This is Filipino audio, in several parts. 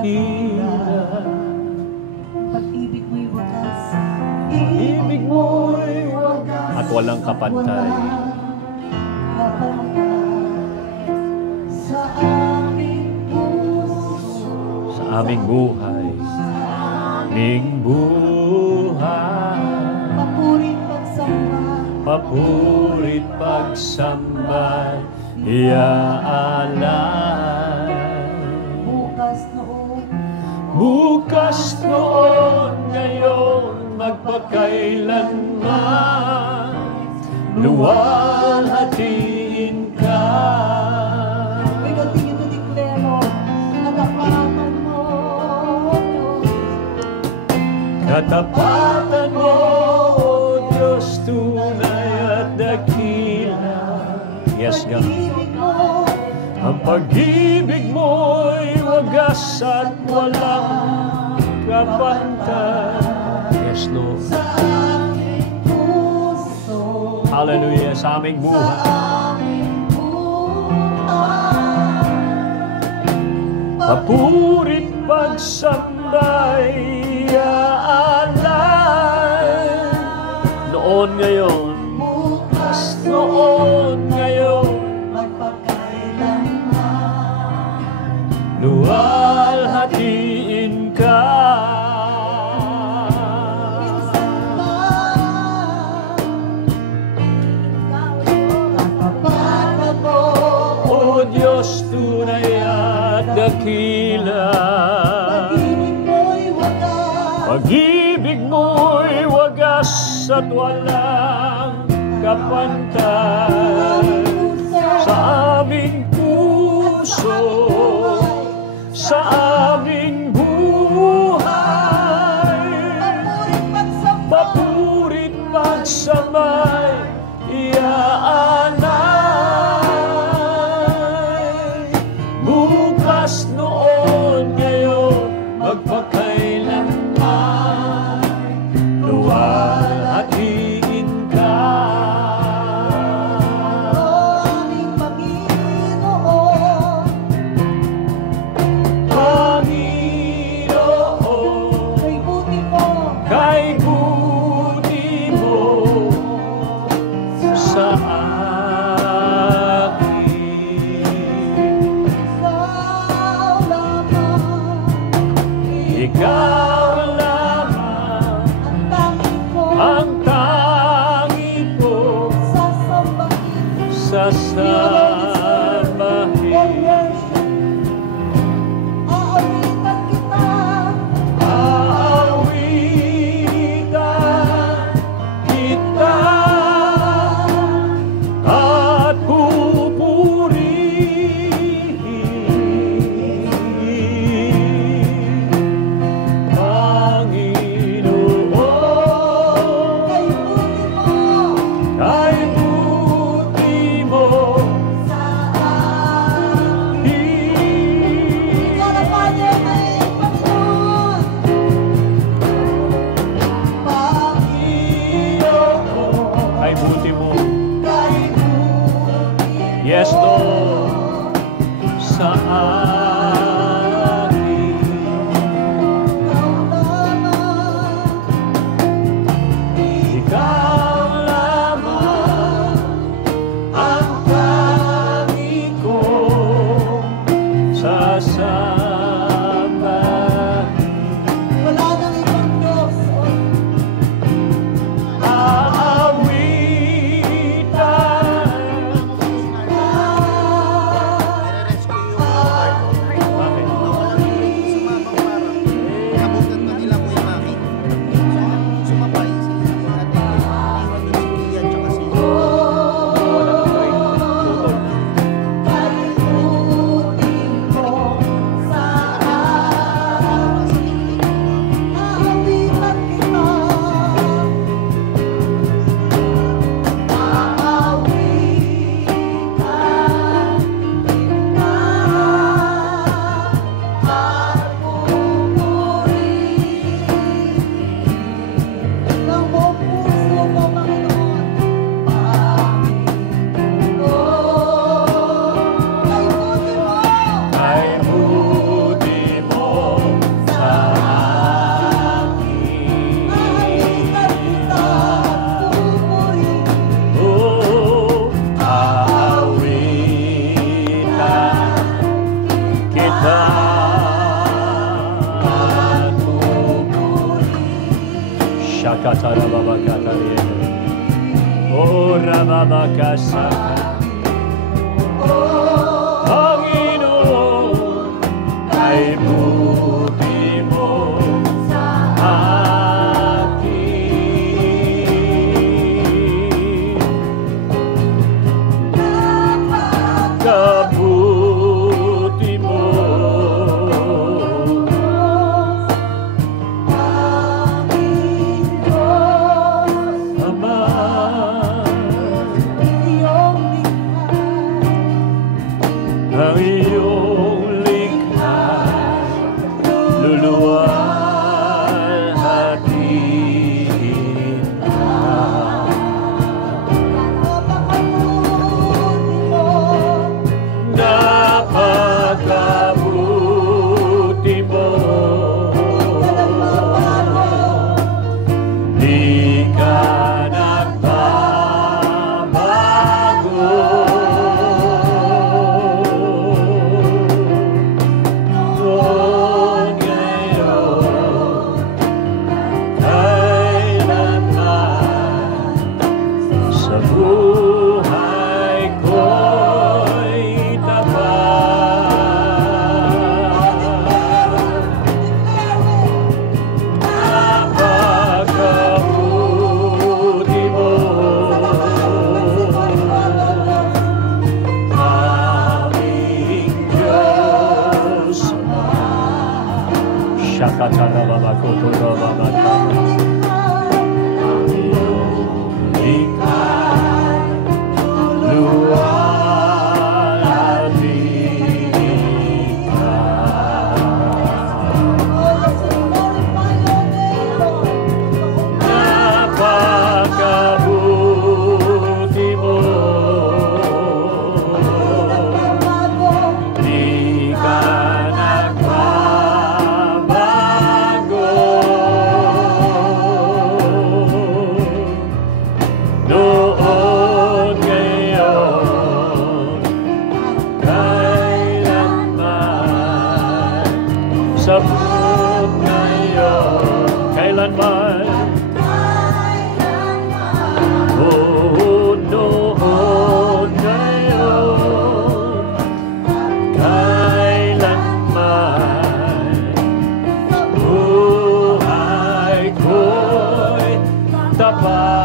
dakila. Pag-ibig mo'y wagas, Ibig mo'y wagas at walang kapantay. Sa aming puso, Sa aming buhay, aming buhay. papurit pagsamba, Papurit pagsamba, iaalay. bukas noon, Bukas noon, ngayon, magpakailanman, luwalhatiin ka. we continue to declare, Lord, katapatan mo, Katapatan mo, O Diyos, tunay at dakila. Yes, God. pag-ibig mo, Ang pag-ibig mo'y wagas at walang kapantay. Yes, Lord. sa aming puso, Hallelujah. Sa aming buhay. aming buhay. Papurit pagsambay, aalay. Noon ngayon, Bukas noon ngayon, magpakailanman, luwalhatiin ka. katapatan mo, O Diyos, tunay at dakila. pag-ibig mo'y wagas, Pag-ibig mo'y wagas at walang kapantay. Sa aming puso, sa aming buhay, papurit pagsamay, iaalay. Bukas noon, ngayon, magpakailanman, luwalhatiin ka. aming Panginoon, Panginoon, kay buti mo, kay buti mo sa akin. ikaw lamang, Ikaw lamang ang tangi ko, ang tangi ko sasambahin, sasambahin. aawitan kita, Aawitan kita at pupurihin. Shakatara Baba Katariya. Oh Rababa Kasaka. Panginoon ay buti mo sa akin. Napakabuti mo, Ama. Ang iyong likha, luluwalhatiin ka. Napakabuti mo, di ka Shakatara Baba Kotoro Baba Kata. Ika luwalhatika. Napakabuti mo, di ka noon ngayon, kailanman, sa buong ngayon, kailanman, oh, noon ngayon, kailanman, buhay ko'y tapat.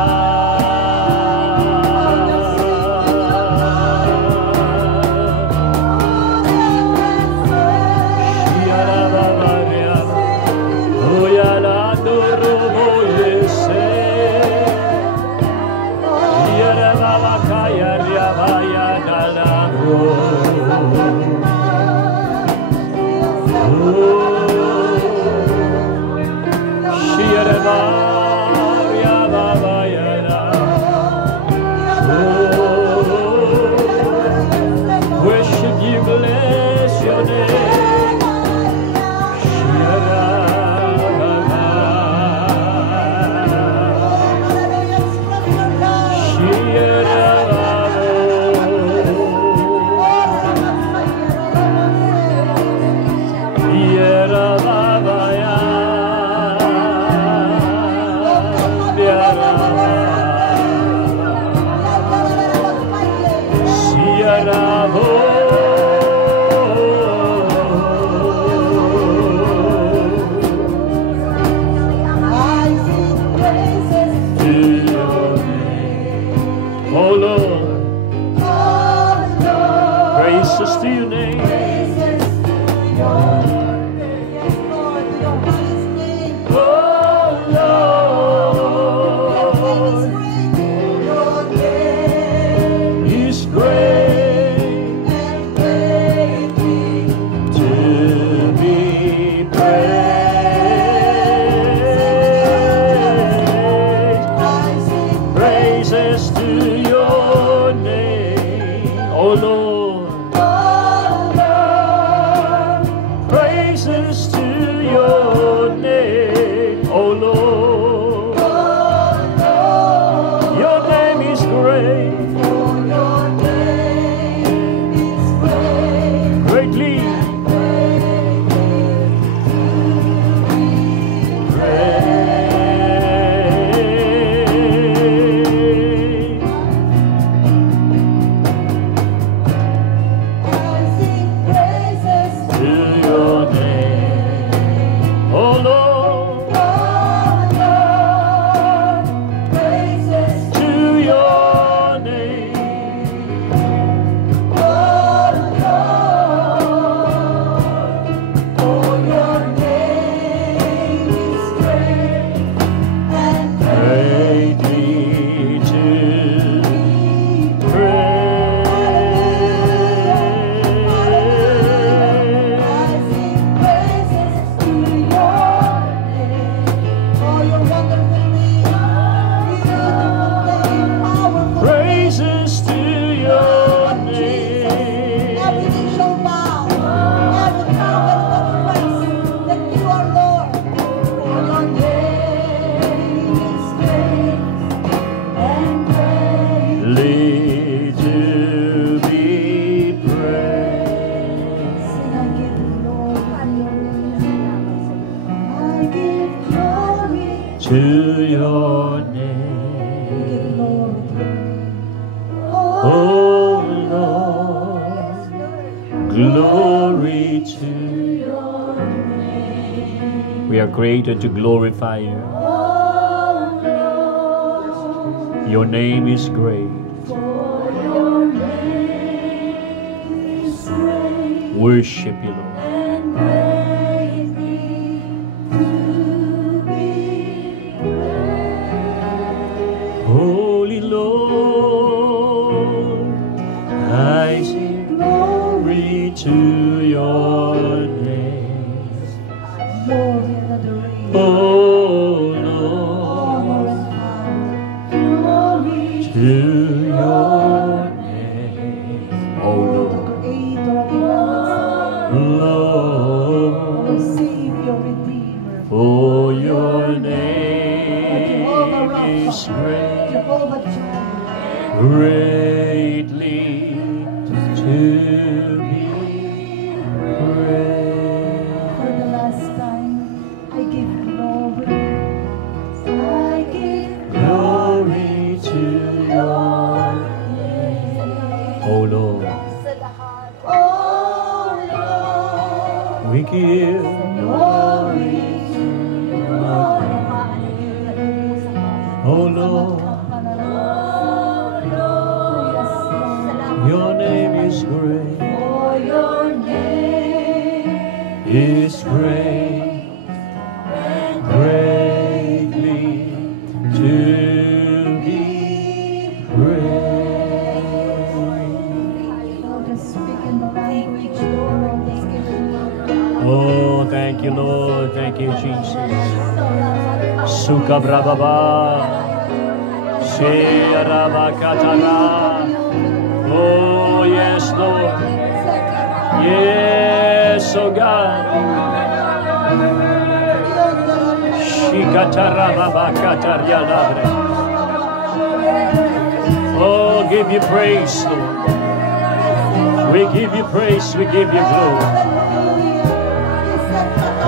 Worship you, bless your name. to your We give name. glory to Oh Lord, glory to your name. We are created to glorify you. Oh Lord, Your name is great. for your name is great Worship you, Lord. and greatly to be praised. Holy Lord, I sing glory to your name. Glory and adoration, Oh honor Lord, and power, glory to your name. Oh the Lord, Creator of heaven, Lord, our Savior, Redeemer, for your Jehovah name is Rapha, great, Jehovah Jireh. greatly to be praised. For the last time, I give glory. I give Glory to your name. Oh Lord, Oh Lord, we give glory to your Oh Lord, your name is great, For your name is great, greatly to be praised. Lord, just speak in the language, Lord, just give it Oh, thank you, Lord. Thank you, Jesus. Suka brababa, Shea katara. Oh, yes, Lord. Yes, oh God. Shikatara baba kataria labre. Oh, give you praise, Lord. We give you praise. We give you glory.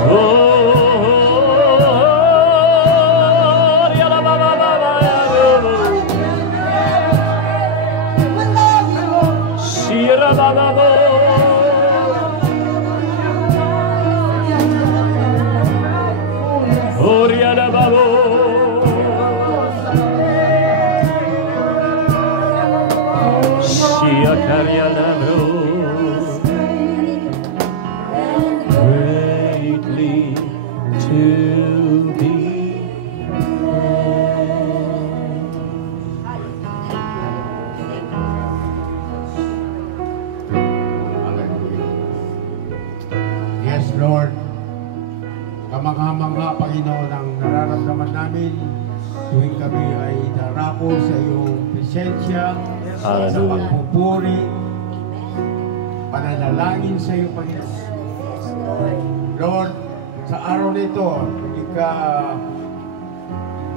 Oh, Shira baba bo. Oriana babo. Shia kariana bro. Greatly to be Yes, Lord. Kamangha-mangha, Panginoon, ang nararamdaman namin tuwing kami ay darako sa iyong presensya, sa Hallelujah. pagpupuri, pananalangin sa iyo, Panginoon. Lord, sa araw nito, ika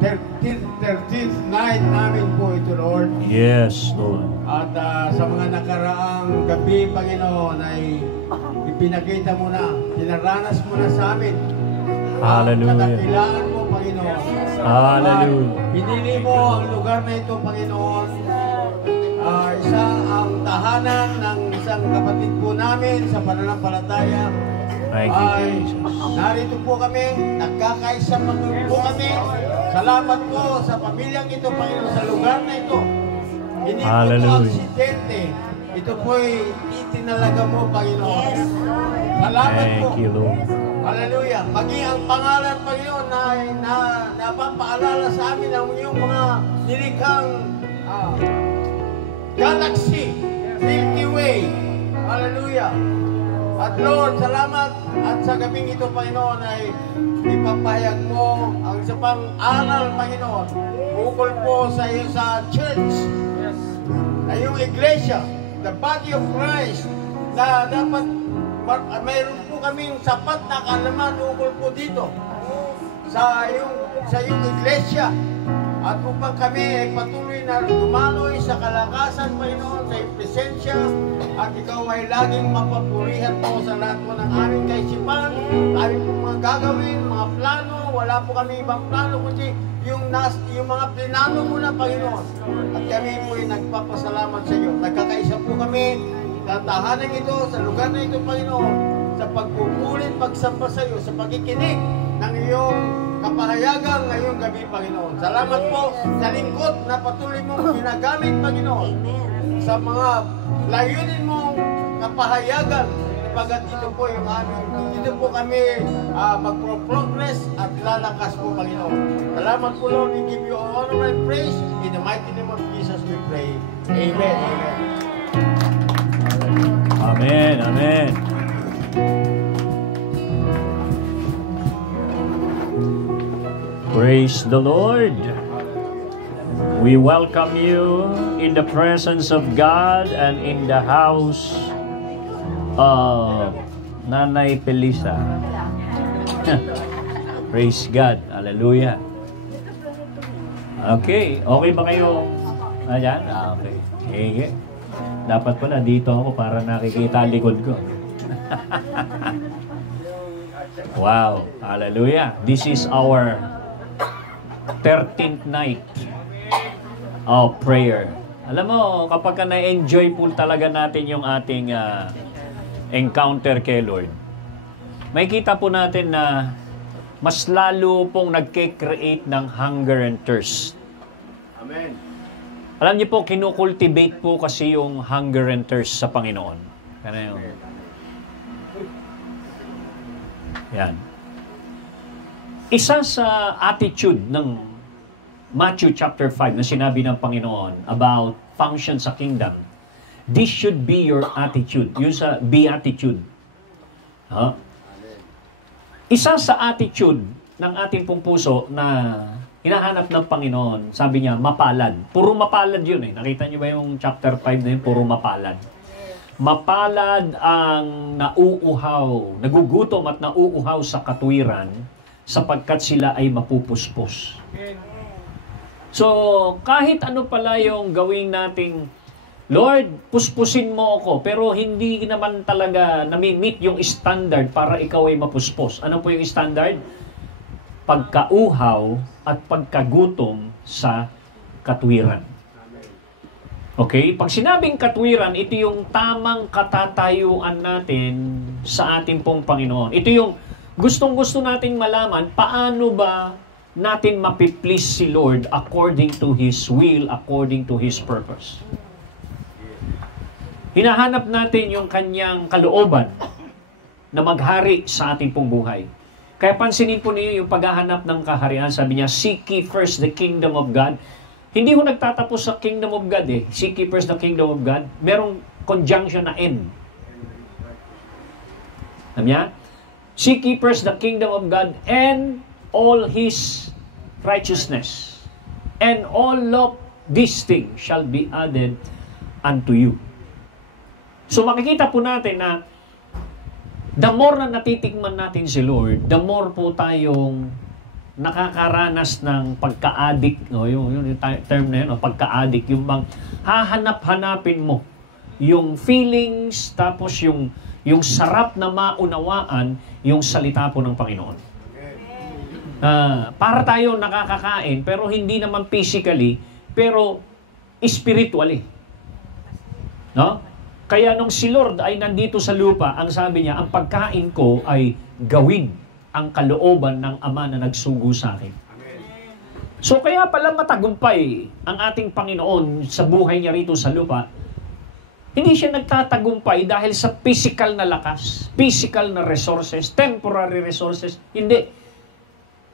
13th night namin po ito, Lord. Yes, Lord. At sa mga nakaraang gabi, Panginoon, ay ipinakita mo na, pinaranas mo na sa amin. Hallelujah. Ang kadakilaan mo, Panginoon. Hallelujah. At pinili mo ang lugar na ito, Panginoon. Isa ang tahanan ng isang kapatid po namin sa pananampalataya. Thank you, Ay, Jesus. narito po kami, nagkakaisa po kami. Salamat po sa pamilyang ito, Panginoon, sa lugar na ito. Hindi po ito Hallelujah. aksidente. Ito po'y itinalaga mo, Panginoon. Salamat po. Thank you, Lord. Hallelujah. Maging ang pangalan, Panginoon, na napapaalala sa amin ang iyong mga nilikhang galaxy, Milky Way. Hallelujah. At Lord, salamat. At sa gabing ito, Panginoon, ay ipapahayag mo ang isa pang aral, Panginoon. Ukol po sa iyo sa church, na iyong iglesia, the body of Christ, na dapat mayroon po kaming sapat na kaalaman ukol po dito sa iyong iglesia. At upang kami ay patuloy na dumaloy sa kalakasan, Panginoon, sa iyong presensya, at ikaw ay laging mapapurihan po sa lahat po ng aming kaisipan, aming po mga gagawin, mga plano, wala wala po kami ibang plano kundi yung mga plinano mo na, Panginoon. At kami po ay nagpapasalamat sa iyo. Nagkakaisa po kami sa tahanan ito, sa lugar na ito, Panginoon, sa pagpupulit, pagsamba sa iyo, sa pagkikinig ng iyong kapahayagan ngayong gabi, Panginoon. Salamat po sa lingkod na patuloy mong ginagamit, Panginoon, sa mga layunin mong kapahayagan. Pagkat dito po yung dito po kami magpro-progress at lalakas po, Panginoon. Salamat po, Lord. We give you all honor and praise. In the mighty name of Jesus we pray. Amen. Amen. Amen. Praise the Lord. We welcome you in the presence of God and in the house of Nanay Felisa. Praise God. Hallelujah. Okay. Okay ba kayo? Ayan? Okay. Okay. Dapat pala dito ako para nakikita likod ko. Wow. Hallelujah. This is our 13th night of prayer. Alam mo, kapag na-enjoy po talaga natin yung ating encounter kay Lord, may kita po natin na mas lalo pong nagke-create ng hunger and thirst. Amen. Alam niyo po, kinukultivate po kasi yung hunger and thirst sa Panginoon. Kaya yun. Yan. Isa sa attitude ng Matthew chapter 5 na sinabi ng Panginoon about function sa kingdom, this should be your attitude. Yung sa beatitude. Huh? Isa sa attitude ng ating pong puso na hinahanap ng Panginoon, sabi niya, mapalad. Puro mapalad yun eh. Nakita niyo ba yung chapter 5 na yun? Puro mapalad. Mapalad ang nauuhaw, nagugutom at nauuhaw sa katwiran sapagkat sila ay mapupuspos. So, kahit ano pala yung gawin nating, Lord, puspusin mo ako, pero hindi naman talaga nami-meet yung standard para ikaw ay mapuspos. Ano po yung standard? Pagkauhaw at pagkagutom sa katwiran. Okay? Pag sinabing katwiran, ito yung tamang katatayuan natin sa ating pong Panginoon. Ito yung gustong-gusto nating malaman, paano ba natin mapiplease si Lord according to His will, according to His purpose. Hinahanap natin yung kanyang kalooban na maghari sa ating pong buhay. Kaya pansinin po niyo yung paghahanap ng kaharian. Sabi niya, seek ye first the kingdom of God. Hindi ho nagtatapos sa kingdom of God eh. Seek ye first the kingdom of God. Merong conjunction na N. Sabi niya, seek ye first the kingdom of God and all His righteousness. And all of these things shall be added unto you. So makikita po natin na the more na natitikman natin si Lord, the more po tayong nakakaranas ng pagka-addict, no? Yung term na yun, no? Pagka-addict, yung bang hahanap-hanapin mo yung feelings, tapos yung sarap na maunawaan yung salita po ng Panginoon. Para tayo nakakakain, pero hindi naman physically, pero spiritually. No? Kaya nung si Lord ay nandito sa lupa, ang sabi niya, ang pagkain ko ay gawin ang kalooban ng Ama na nagsugo sa akin. So kaya pala matagumpay ang ating Panginoon sa buhay niya rito sa lupa. Hindi siya nagtatagumpay dahil sa physical na lakas, physical na resources, temporary resources. Hindi.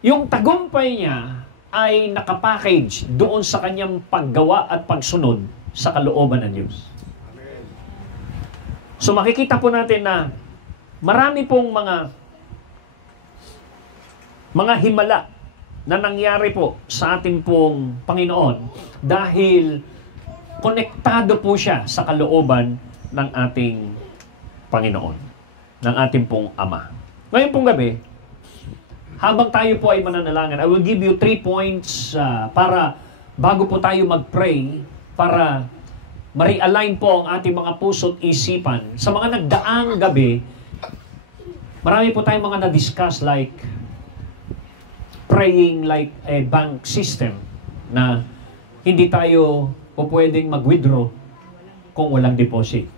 Yung tagumpay niya ay nakapackage doon sa kanyang paggawa at pagsunod sa kalooban ng Diyos. So makikita po natin na marami pong mga himala na nangyari po sa ating pong Panginoon dahil konektado po siya sa kalooban ng ating Panginoon, ng ating pong Ama. Ngayon pong gabi, habang tayo po ay mananalangin, I will give you 3 points para bago po tayo mag-pray, para ma-realign po ang ating mga puso't isipan. Sa mga nagdaang gabi, marami po tayong mga na-discuss like praying like a bank system na hindi tayo pwedeng mag-withdraw kung walang deposit.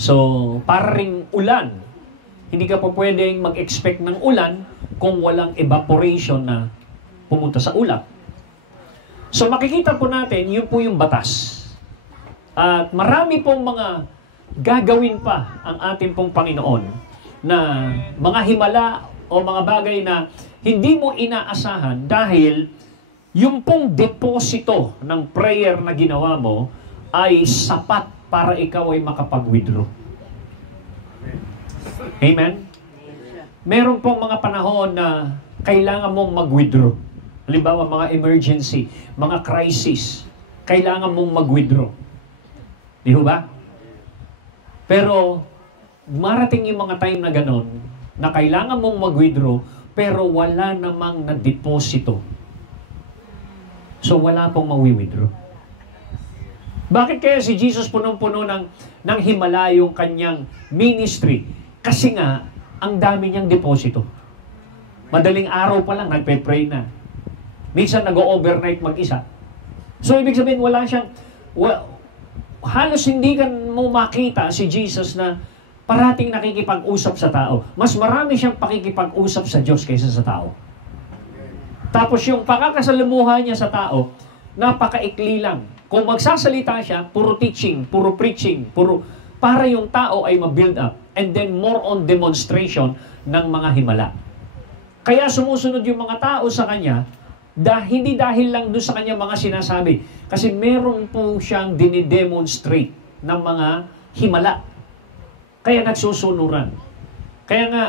So, para ring ulan, hindi ka pwedeng mag-expect ng ulan kung walang evaporation na pumunta sa ulap. So, makikita po natin, yun po yung batas. At marami pong mga gagawin pa ang ating pong Panginoon na mga himala o mga bagay na hindi mo inaasahan dahil yung pong deposito ng prayer na ginawa mo ay sapat para ikaw ay makapag-withdraw. Amen? Meron pong mga panahon na kailangan mong mag-withdraw. Halimbawa, mga emergency, mga crisis, kailangan mong mag-withdraw. Di ba? Pero, marating yung mga time na ganun, na kailangan mong mag-withdraw, pero wala namang na-deposito. So, wala pong mawi-withdraw. Bakit kaya si Jesus punong-puno ng himala yung kanyang ministry? Kasi nga, ang dami niyang deposito. Madaling araw pa lang, nagpe-pray na. Minsan nag-overnight mag-isa. So, ibig sabihin, wala siyang, halos hindi ka mo makita si Jesus na parating nakikipag-usap sa tao. Mas marami siyang pakikipag-usap sa Diyos kaysa sa tao. Tapos yung pakakasalamuha niya sa tao, napakaikli lang. Kung magsasalita siya, puro teaching, puro preaching, para yung tao ay ma-build up. And then more on demonstration ng mga himala. Kaya sumusunod yung mga tao sa kanya, hindi dahil lang doon sa kanya mga sinasabi. Kasi meron po siyang dinidemonstrate ng mga himala. Kaya nagsusunuran. Kaya nga,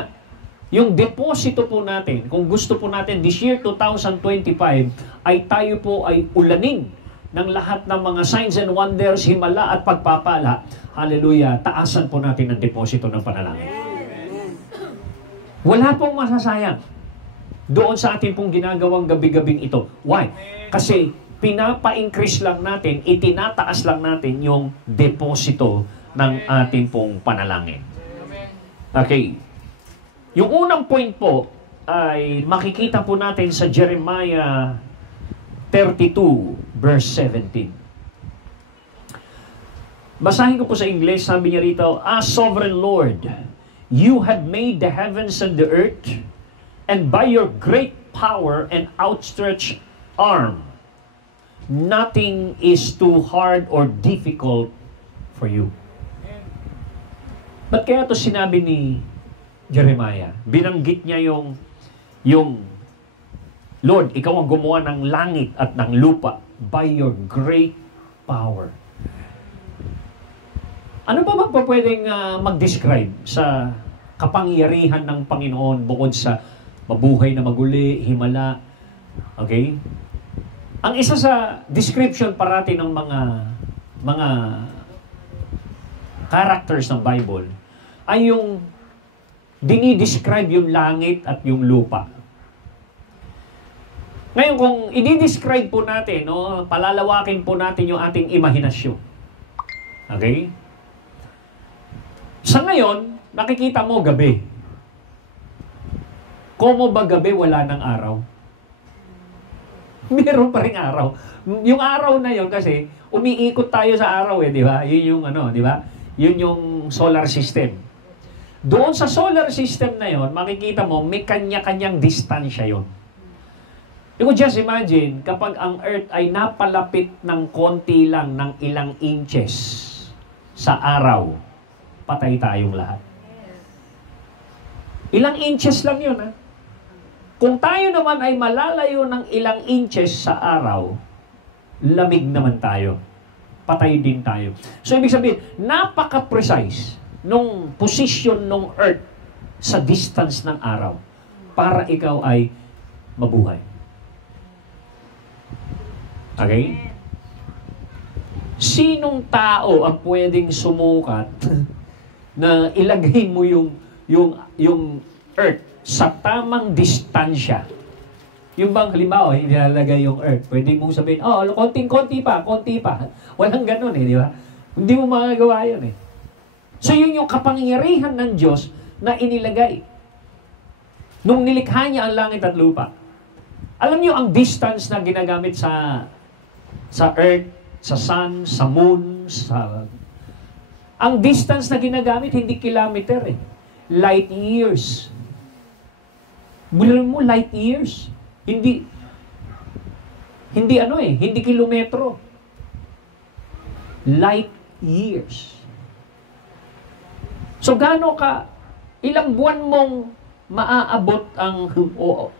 yung deposito po natin, kung gusto po natin this year 2025, ay tayo po ay ulanin ng lahat ng mga signs and wonders, himala at pagpapala. Hallelujah. Taasan po natin ang deposito ng panalangin. Wala pong masasayang doon sa ating pong ginagawang gabi-gabing ito. Why? Kasi pinapa-increase lang natin, itinataas lang natin yung deposito ng ating pong panalangin. Okay. Yung unang point po ay makikita po natin sa Jeremiah 32 verse 17. Basahin ko po sa English, sabi niya rito, "As sovereign Lord, you have made the heavens and the earth, and by your great power and outstretched arm, nothing is too hard or difficult for you." Ba't kaya ito sinabi ni Jeremiah? Binanggit niya yung Lord, ikaw ang gumawa ng langit at ng lupa by your great power. Ano pa ba pwedeng mag-describe sa kapangyarihan ng Panginoon bukod sa mabuhay na maguli, himala? Okay? Ang isa sa description parati ng mga characters ng Bible ay yung dinidescribe yung langit at yung lupa. Ngayon, kung i-describe po natin, no, palalawakin po natin yung ating imahinasyon. Okay? Sa ngayon, nakikita mo gabi. Como ba gabi wala ng araw? Meron pa rin araw. Yung araw na yon kasi, umiikot tayo sa araw di ba? Yun yung di ba? Yun yung solar system. Doon sa solar system na yon, makikita mo, may kanya-kanyang distansya yon. You could just imagine, kapag ang Earth ay napalapit ng konti lang ng ilang inches sa araw, patay tayong lahat. Ilang inches lang yun, ha? Kung tayo naman ay malalayo ng ilang inches sa araw, lamig naman tayo. Patay din tayo. So, ibig sabihin, napaka-precise nung position ng Earth sa distance ng araw para ikaw ay mabuhay. Okay? Sinong tao ang pwedeng sumukat na ilagay mo yung Earth sa tamang distansya? Yung bang, halimbawa, ilalagay yung Earth, pwede mong sabihin, konting-konti pa. Walang ganun di ba? Hindi mo magagawa yun So yun yung kapangyarihan ng Diyos na inilagay. Nung nilikha niya ang langit at lupa, Alam niyo ang distance na ginagamit sa Earth, sa Sun, sa Moon, ang distance na ginagamit, hindi kilometer eh. Light years. Bulan mo, light years. Hindi kilometro. Light years. So, ilang buwan mong maaabot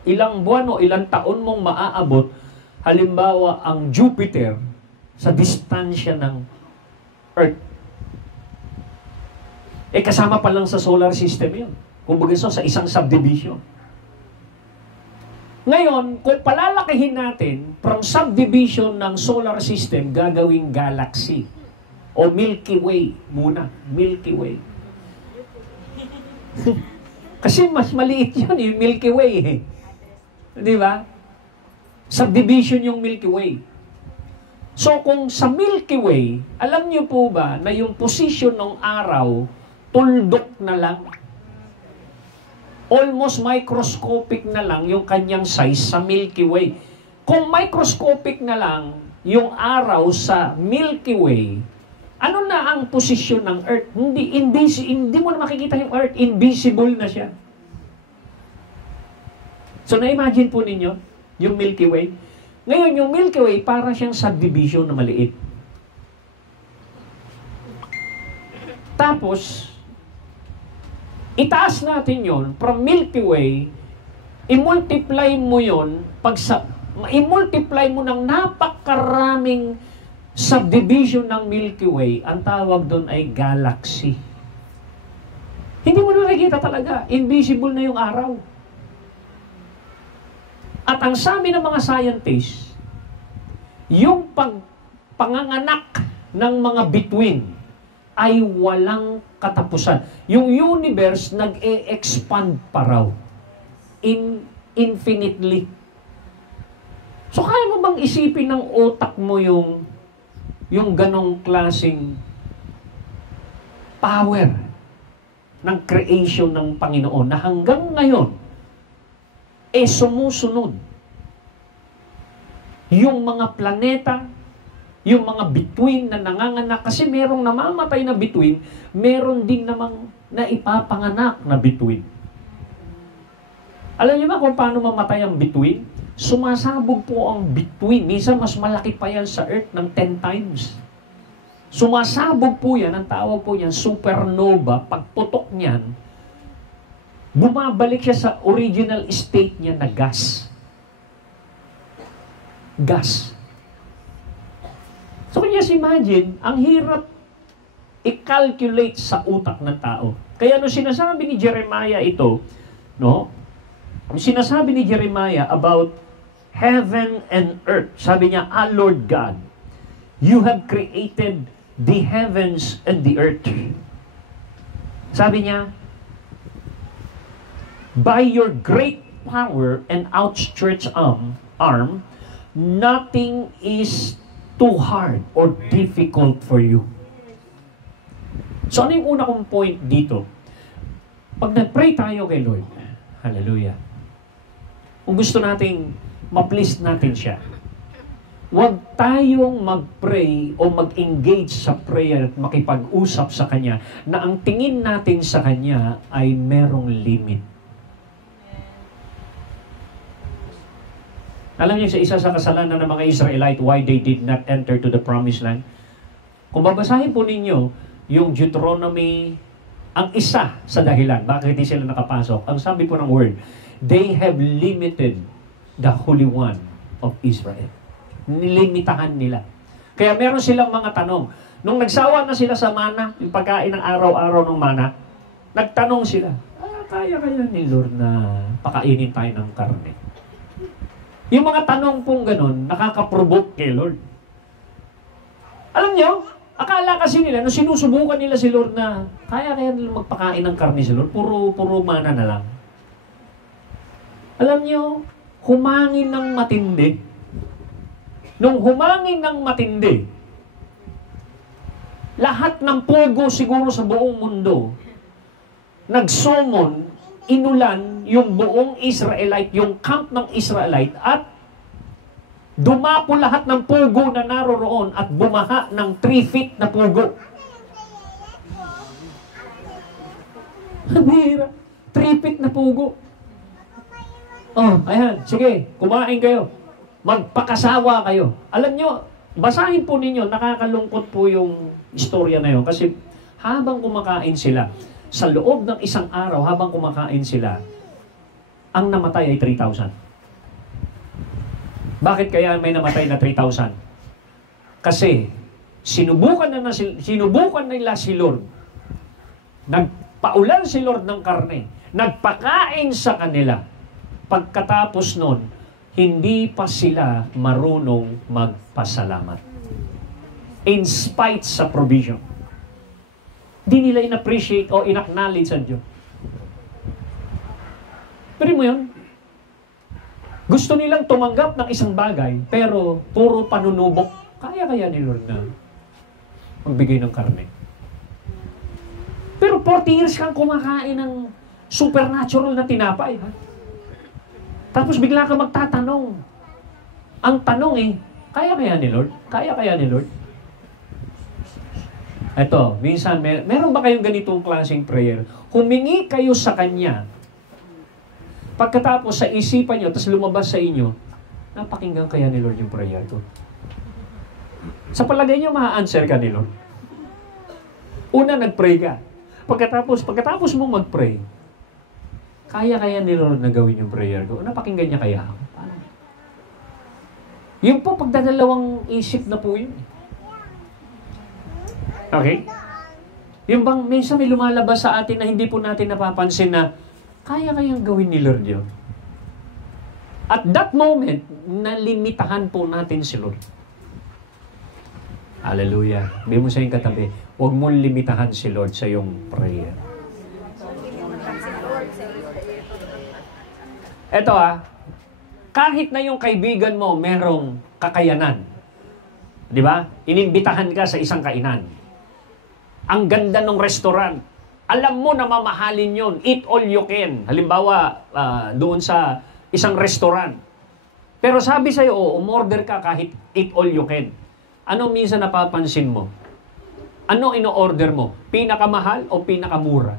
ilang buwan o ilang taon mong maaabot, halimbawa, ang Jupiter sa distansya ng Earth. Kasama pa lang sa solar system yun. Kumbaga sa isang subdivision. Ngayon, kung palalakihin natin, from subdivision ng solar system, gagawing galaxy. O Milky Way muna. Milky Way. Kasi mas maliit yun, yung Milky Way eh. Di ba? Subdivision yung Milky Way. So, kung sa Milky Way, alam niyo po ba na yung position ng araw, tuldok na lang. Almost microscopic na lang yung kanyang size sa Milky Way. Kung microscopic na lang yung araw sa Milky Way, ano na ang posisyon ng Earth? Hindi mo na makikita yung Earth. Invisible na siya. So, na-imagine po ninyo yung Milky Way? Ngayon, yung Milky Way, para siyang subdivision na maliit. Tapos, itaas natin yon from Milky Way, i-multiply mo yon, i-multiply mo ng napakaraming subdivision ng Milky Way, ang tawag doon ay galaxy. Hindi mo na nakikita talaga. Invisible na yung araw. At ang sabi ng mga scientists, yung panganganak ng mga bituin ay walang katapusan. Yung universe nag-e-expand pa raw. Infinitely. So kaya mo bang isipin ng utak mo yung ganong klaseng power ng creation ng Panginoon na hanggang ngayon sumusunod. Yung mga planeta, yung mga bituin na nanganganak, kasi merong namamatay na bituin, meron din namang naipapanganak na bituin. Alam niyo ba kung paano mamatay ang bituin? Sumasabog po ang bituin. Minsan mas malaki pa yan sa Earth ng 10 times. Sumasabog po yan, ang tawag po yan, supernova. Pagputok niyan, bumabalik siya sa original state niya na gas. Gas. So, just imagine, ang hirap i-calculate sa utak ng tao. Kaya no sinasabi ni Jeremiah ito, no? Sinasabi ni Jeremiah about heaven and earth. Sabi niya, Lord God, you have created the heavens and the earth. Sabi niya, by your great power and outstretched arm, nothing is too hard or difficult for you. So ano yung una kong point dito? Pag nag-pray tayo kay Lord, hallelujah, kung gusto nating ma-please natin siya, huwag tayong mag-pray o mag-engage sa prayer at makipag-usap sa Kanya na ang tingin natin sa Kanya ay merong limit. Alam niyo sa isa sa kasalanan ng mga Israelite, why they did not enter to the promised land? Kung babasahin po ninyo yung Deuteronomy, ang isa sa dahilan, bakit hindi sila nakapasok, ang sabi po ng word, they have limited the Holy One of Israel. Nilimitahan nila. Kaya meron silang mga tanong. Nung nagsawa na sila sa mana, yung pagkain ng araw-araw ng mana, nagtanong sila, kaya ni Lord na pakainin tayo ng karne? Yung mga tanong pong ganun, nakaka-provoke kay Lord. Alam nyo, akala kasi nila, nung sinusubukan nila si Lord na, kaya nila magpakain ng karne si Lord, puro mana na lang. Alam nyo, humangin ng matindi. Nung humangin ng matindi, lahat ng pugo siguro sa buong mundo, nagsumon, inulan yung buong Israelite, yung camp ng Israelite, at Dumapo lahat ng pugo na naroroon at bumaha ng 3 feet na pugo. Hamira, 3 feet na pugo. Oh, ayan, sige, kumain kayo. Magpakasawa kayo. Alam nyo, basahin po ninyo, nakakalungkot po yung istorya na yun. Kasi habang kumakain sila, sa loob ng isang araw, habang kumakain sila, ang namatay ay 3,000. Bakit kaya may namatay na 3,000? Kasi sinubukan nila si Lord. Nagpaulan si Lord ng karne. Nagpakain sa kanila. Pagkatapos nun, hindi pa sila marunong magpasalamat. In spite sa provision. Hindi nila in-appreciate o in-acknowledge ang Diyos. Pero mo yun? Gusto nilang tumanggap ng isang bagay, pero puro panunubok. Kaya ni Lord na magbigay ng karne. Pero 40 years kang kumakain ng supernatural na tinapay. Ha? Tapos bigla ka magtatanong. Ang tanong kaya ni Lord? Kaya ni Lord? Ito, minsan, meron ba kayong ganitong klaseng prayer? Humingi kayo sa Kanya. Pagkatapos sa isipan nyo, tapos lumabas sa inyo, napakinggan kaya ni Lord yung prayer ko. Sa palagay nyo, ma-answer ka ni Lord. Una, nag-pray ka. Pagkatapos mong mag-pray, kaya ni Lord na gawin yung prayer ko. Napakinggan niya kaya ako. Paano? Yung po, pagdadalawang isip na po yun. Okay? Yung bang minsan may lumalabas sa atin na hindi po natin napapansin na kaya kayang gawin ni Lord yun. At that moment, nalimitahan po natin si Lord. Hallelujah. Sabi mo sa iyong katabi, huwag mo limitahan si Lord sa iyong prayer. Eto kahit na yung kaibigan mo merong kakayanan, di ba? Inimbitahan ka sa isang kainan. Ang ganda ng restaurant. Alam mo na mamahalin yun. Eat all you can. Halimbawa, doon sa isang restaurant. Pero sabi sa'yo, umorder ka kahit eat all you can. Ano minsan napapansin mo? Ano ino-order mo? Pinakamahal o pinakamura?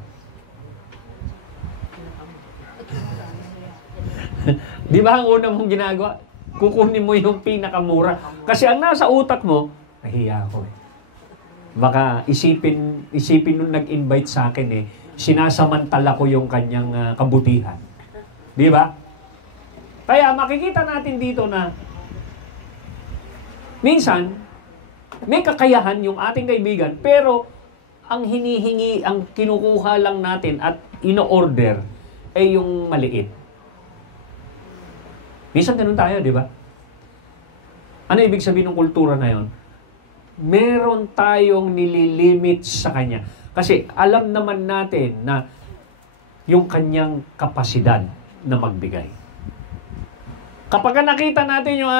Di ba ang una mong ginagawa? Kukunin mo yung pinakamura. Kasi ang nasa utak mo, nahiya ako Baka isipin nung nag-invite sa akin sinasamantala ko yung kanyang kabutihan. Di ba? Kaya makikita natin dito na minsan, may kakayahan yung ating kaibigan, pero ang hinihingi, ang kinukuha lang natin at ino-order ay yung maliit. Minsan ganun tayo, di ba? Ano ibig sabihin ng kultura na yon? Meron tayong nililimit sa Kanya. Kasi alam naman natin na yung Kanyang kapasidad na magbigay. Kapag nakita natin yung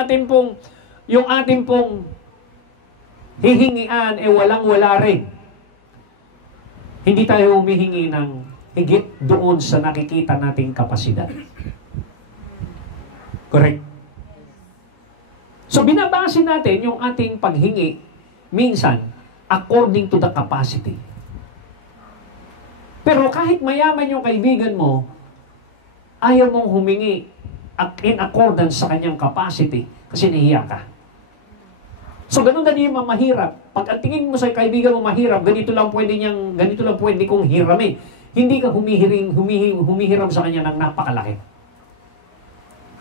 ating pong hihingian, walang-wala rin. Hindi tayo humihingi ng higit doon sa nakikita nating kapasidad. Correct? So, binabase natin yung ating paghingi minsan according to the capacity. Pero kahit mayaman yung kaibigan mo, ayaw mong humingi in accordance sa kanyang capacity kasi nahiya ka. So, ganun na din yung mahirap. Pag ang tingin mo sa kaibigan mo mahirap, ganito lang pwede kong hiramin. Hindi ka humihiram sa kanya ng napakalaki.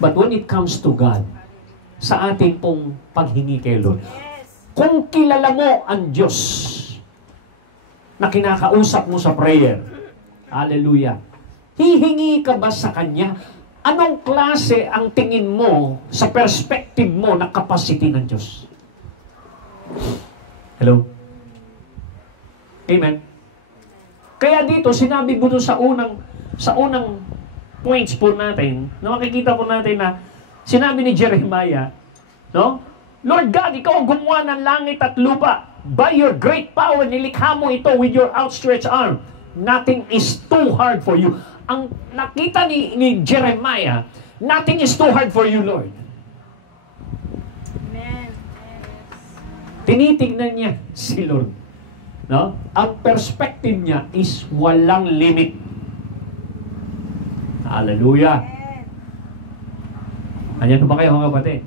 But when it comes to God, sa ating pong paghingi kay Lord, kung kilala mo ang Diyos na kinakausap mo sa prayer, hallelujah, hihingi ka ba sa Kanya? Anong klase ang tingin mo sa perspective mo na capacity ng Diyos? Hello? Amen? Kaya dito, sinabi mo doon sa unang points po natin, na makikita po natin na sinabi ni Jeremiah, no? Lord God, ikaw ang gumawa ng langit at lupa. By your great power, nilikha mo ito with your outstretched arm. Nothing is too hard for you. Ang nakita ni Jeremiah, nothing is too hard for you, Lord. Tinitignan niya si Lord. No? Ang perspective niya is walang limit. Hallelujah. Ayan ba kayo mga kapatid?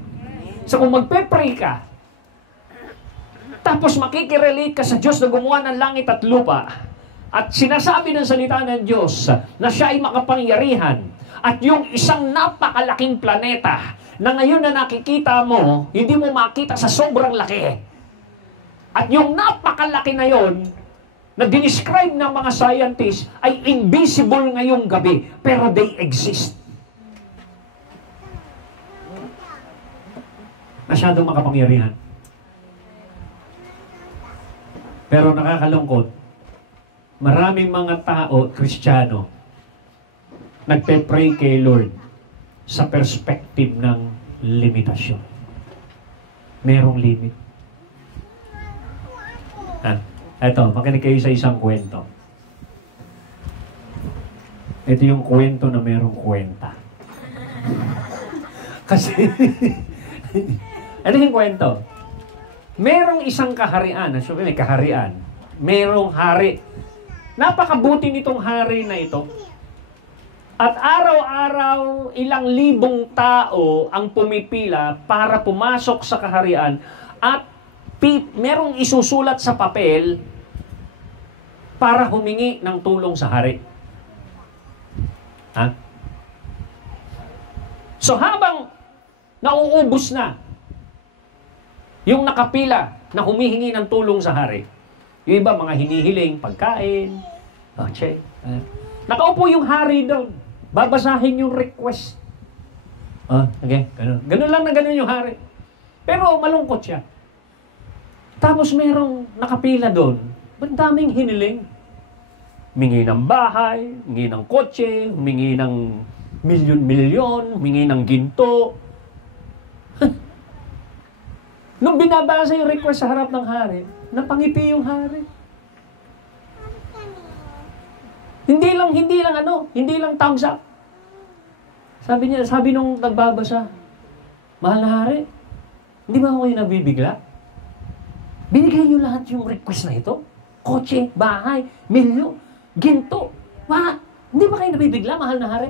So kung magpe-pray ka, tapos makikirelate ka sa Diyos na gumawa ng langit at lupa, at sinasabi ng salita ng Diyos na siya ay makapangyarihan, at yung isang napakalaking planeta na ngayon na nakikita mo, hindi mo makita sa sobrang laki. At yung napakalaki na yon, na dinescribe ng mga scientists, ay invisible ngayong gabi, pero they exist. Masyadong makapangyarihan. Pero nakakalungkot, maraming mga tao, Kristiyano, nagpe-pray kay Lord sa perspective ng limitasyon. Merong limit. Eto, makinig kayo sa isang kwento. Ito yung kwento na merong kwenta. Kasi, ano yung kwento? Merong isang kaharian, so may kaharian, merong hari. Napakabuti nitong hari na ito. At araw-araw, ilang libong tao ang pumipila para pumasok sa kaharian at merong isusulat sa papel para humingi ng tulong sa hari. Ha? So habang nauubos na yung nakapila na humihingi ng tulong sa hari, yung iba mga hinihiling, pagkain, check. Nakaupo yung hari doon, babasahin yung request. Okay, ganun. Ganun lang na ganun yung hari. Pero malungkot siya. Tapos merong nakapila doon, ang daming hiniling. Humingi ng bahay, humingi ng kotse, humingi ng milyon-milyon, humingi ng ginto. Nung binabasa yung request sa harap ng hari, napangiti yung hari. Hindi lang thumbs up. Sabi nung nagbabasa, mahal na hari, hindi ba ako kayo nabibigla? Binigay niyo lahat yung request na ito? Kotse, bahay, milyon, ginto. Hindi ba kayo nabibigla, mahal na hari?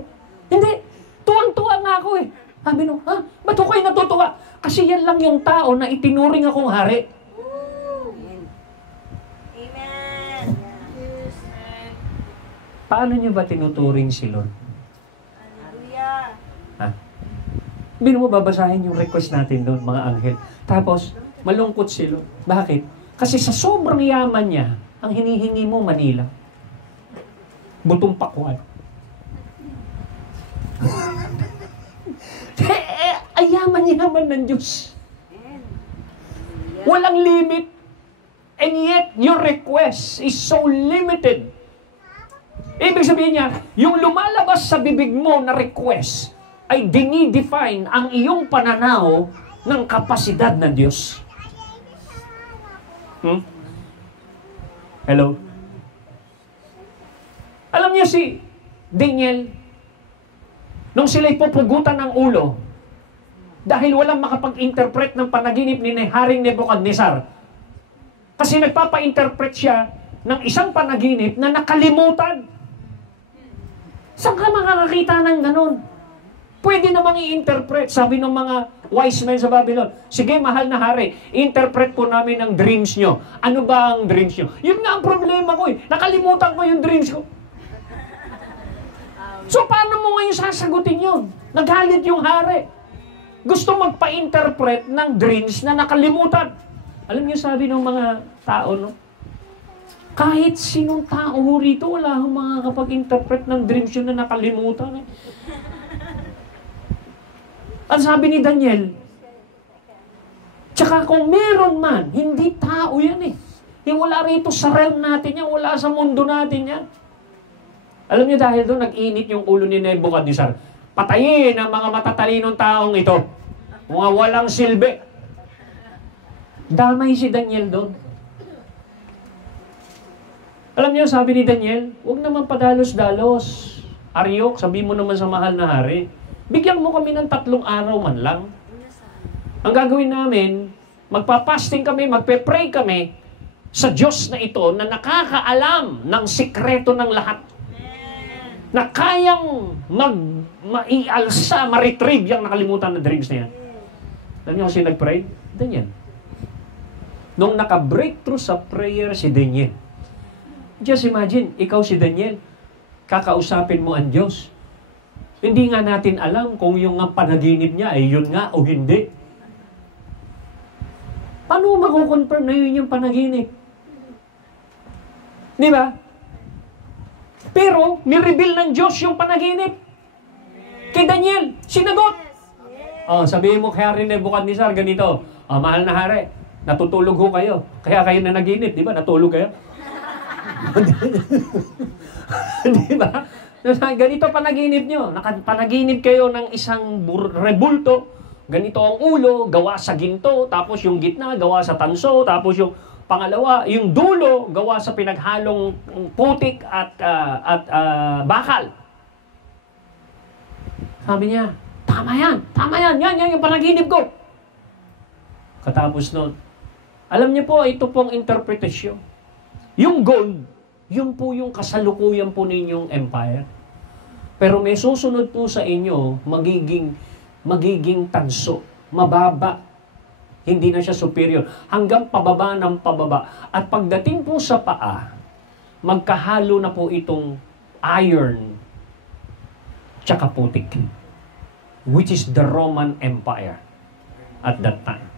Hindi. Tuwang-tuwa nga ako eh. Sabi nung, ba't ako kayo natutuwa? Kasi yan lang yung tao na itinuring akong hari. Amen. Paano niyo ba tinuturing si Lord? Hallelujah. Hindi mo babasahin yung request natin doon, mga anghel. Tapos, malungkot si Lord. Bakit? Kasi sa sobrang yaman niya, ang hinihingi mo, Manila. Butong pakwan. Ay yaman ng Diyos. Walang limit. And yet, your request is so limited. Ibig sabihin niya, yung lumalabas sa bibig mo na request ay dinidefine ang iyong pananaw ng kapasidad ng Diyos. Hello? Alam niyo si Daniel, nung sila'y pupugutan ng ulo, dahil walang makapag-interpret ng panaginip ni Haring Nebuchadnezzar. Kasi nagpapa-interpret siya ng isang panaginip na nakalimutan. Saan ka makakakita ng ganun? Pwede namang i-interpret. Sabi ng mga wise men sa Babylon, sige, mahal na hari, interpret po namin ang dreams nyo. Ano ba ang dreams nyo? Yun nga ang problema ko eh. Nakalimutan ko yung dreams ko. So, paano mo ngayon sasagutin yun? Nagalit yung hari. Gusto magpa-interpret ng dreams na nakalimutan. Alam niyo, sabi ng mga tao, no? Kahit sinong tao rito, wala akong makakapag-interpret ng dreams yun na nakalimutan. Eh. Ang sabi ni Daniel, tsaka kung meron man, hindi tao yan eh. Wala rito sa realm natin yan, wala sa mundo natin yan. Alam niyo, dahil doon nag-init yung ulo ni Nebuchadnezzar. Patayin ang mga matatalinong taong ito. Mga walang silbi. Damay si Daniel doon. Alam niyo, sabi ni Daniel, huwag naman padalos-dalos. Aryok, sabi mo naman sa mahal na hari, bigyan mo kami ng 3 araw man lang. Ang gagawin namin, magpapasting kami, magpe-pray kami sa Diyos na ito na nakakaalam ng sikreto ng lahat. Na kayang maialsa, ma-retrieve yung nakalimutan na dreams na yan. Alam niyo kung sino nag-pray? Daniel. Nung naka-breakthrough sa prayer si Daniel. Just imagine, ikaw si Daniel, kakausapin mo ang Diyos. Hindi nga natin alam kung yung panaginip niya ay yun nga o hindi. Paano mako-confirm na yun yung panaginip? Di ba? Pero, nireveal ng Diyos yung panaginip. Kay Daniel, sinagot. Sabihin mo kay Hari Nebuchadnezzar, ganito, mahal na Hari, natutulog ho kayo. Kaya kayo na naginip, di ba? Natulog kayo? Di ba? Ganito panaginip nyo. Panaginip kayo ng isang rebulto. Ganito ang ulo, gawa sa ginto. Tapos yung gitna, gawa sa tanso. Tapos yung pangalawa, yung dulo, gawa sa pinaghalong putik at bakal. Sabi niya, tama yan, yan yung panaginip ko. Katapos nun, alam niyo po, ito pong interpretasyon. Yung gold, yun po yung kasalukuyan po ninyong empire. Pero may susunod po sa inyo, magiging tanso, mababa. Hindi na siya superior. Hanggang pababa ng pababa. At pagdating po sa paa, magkahalo na po itong iron tsaka putik. Which is the Roman Empire at that time.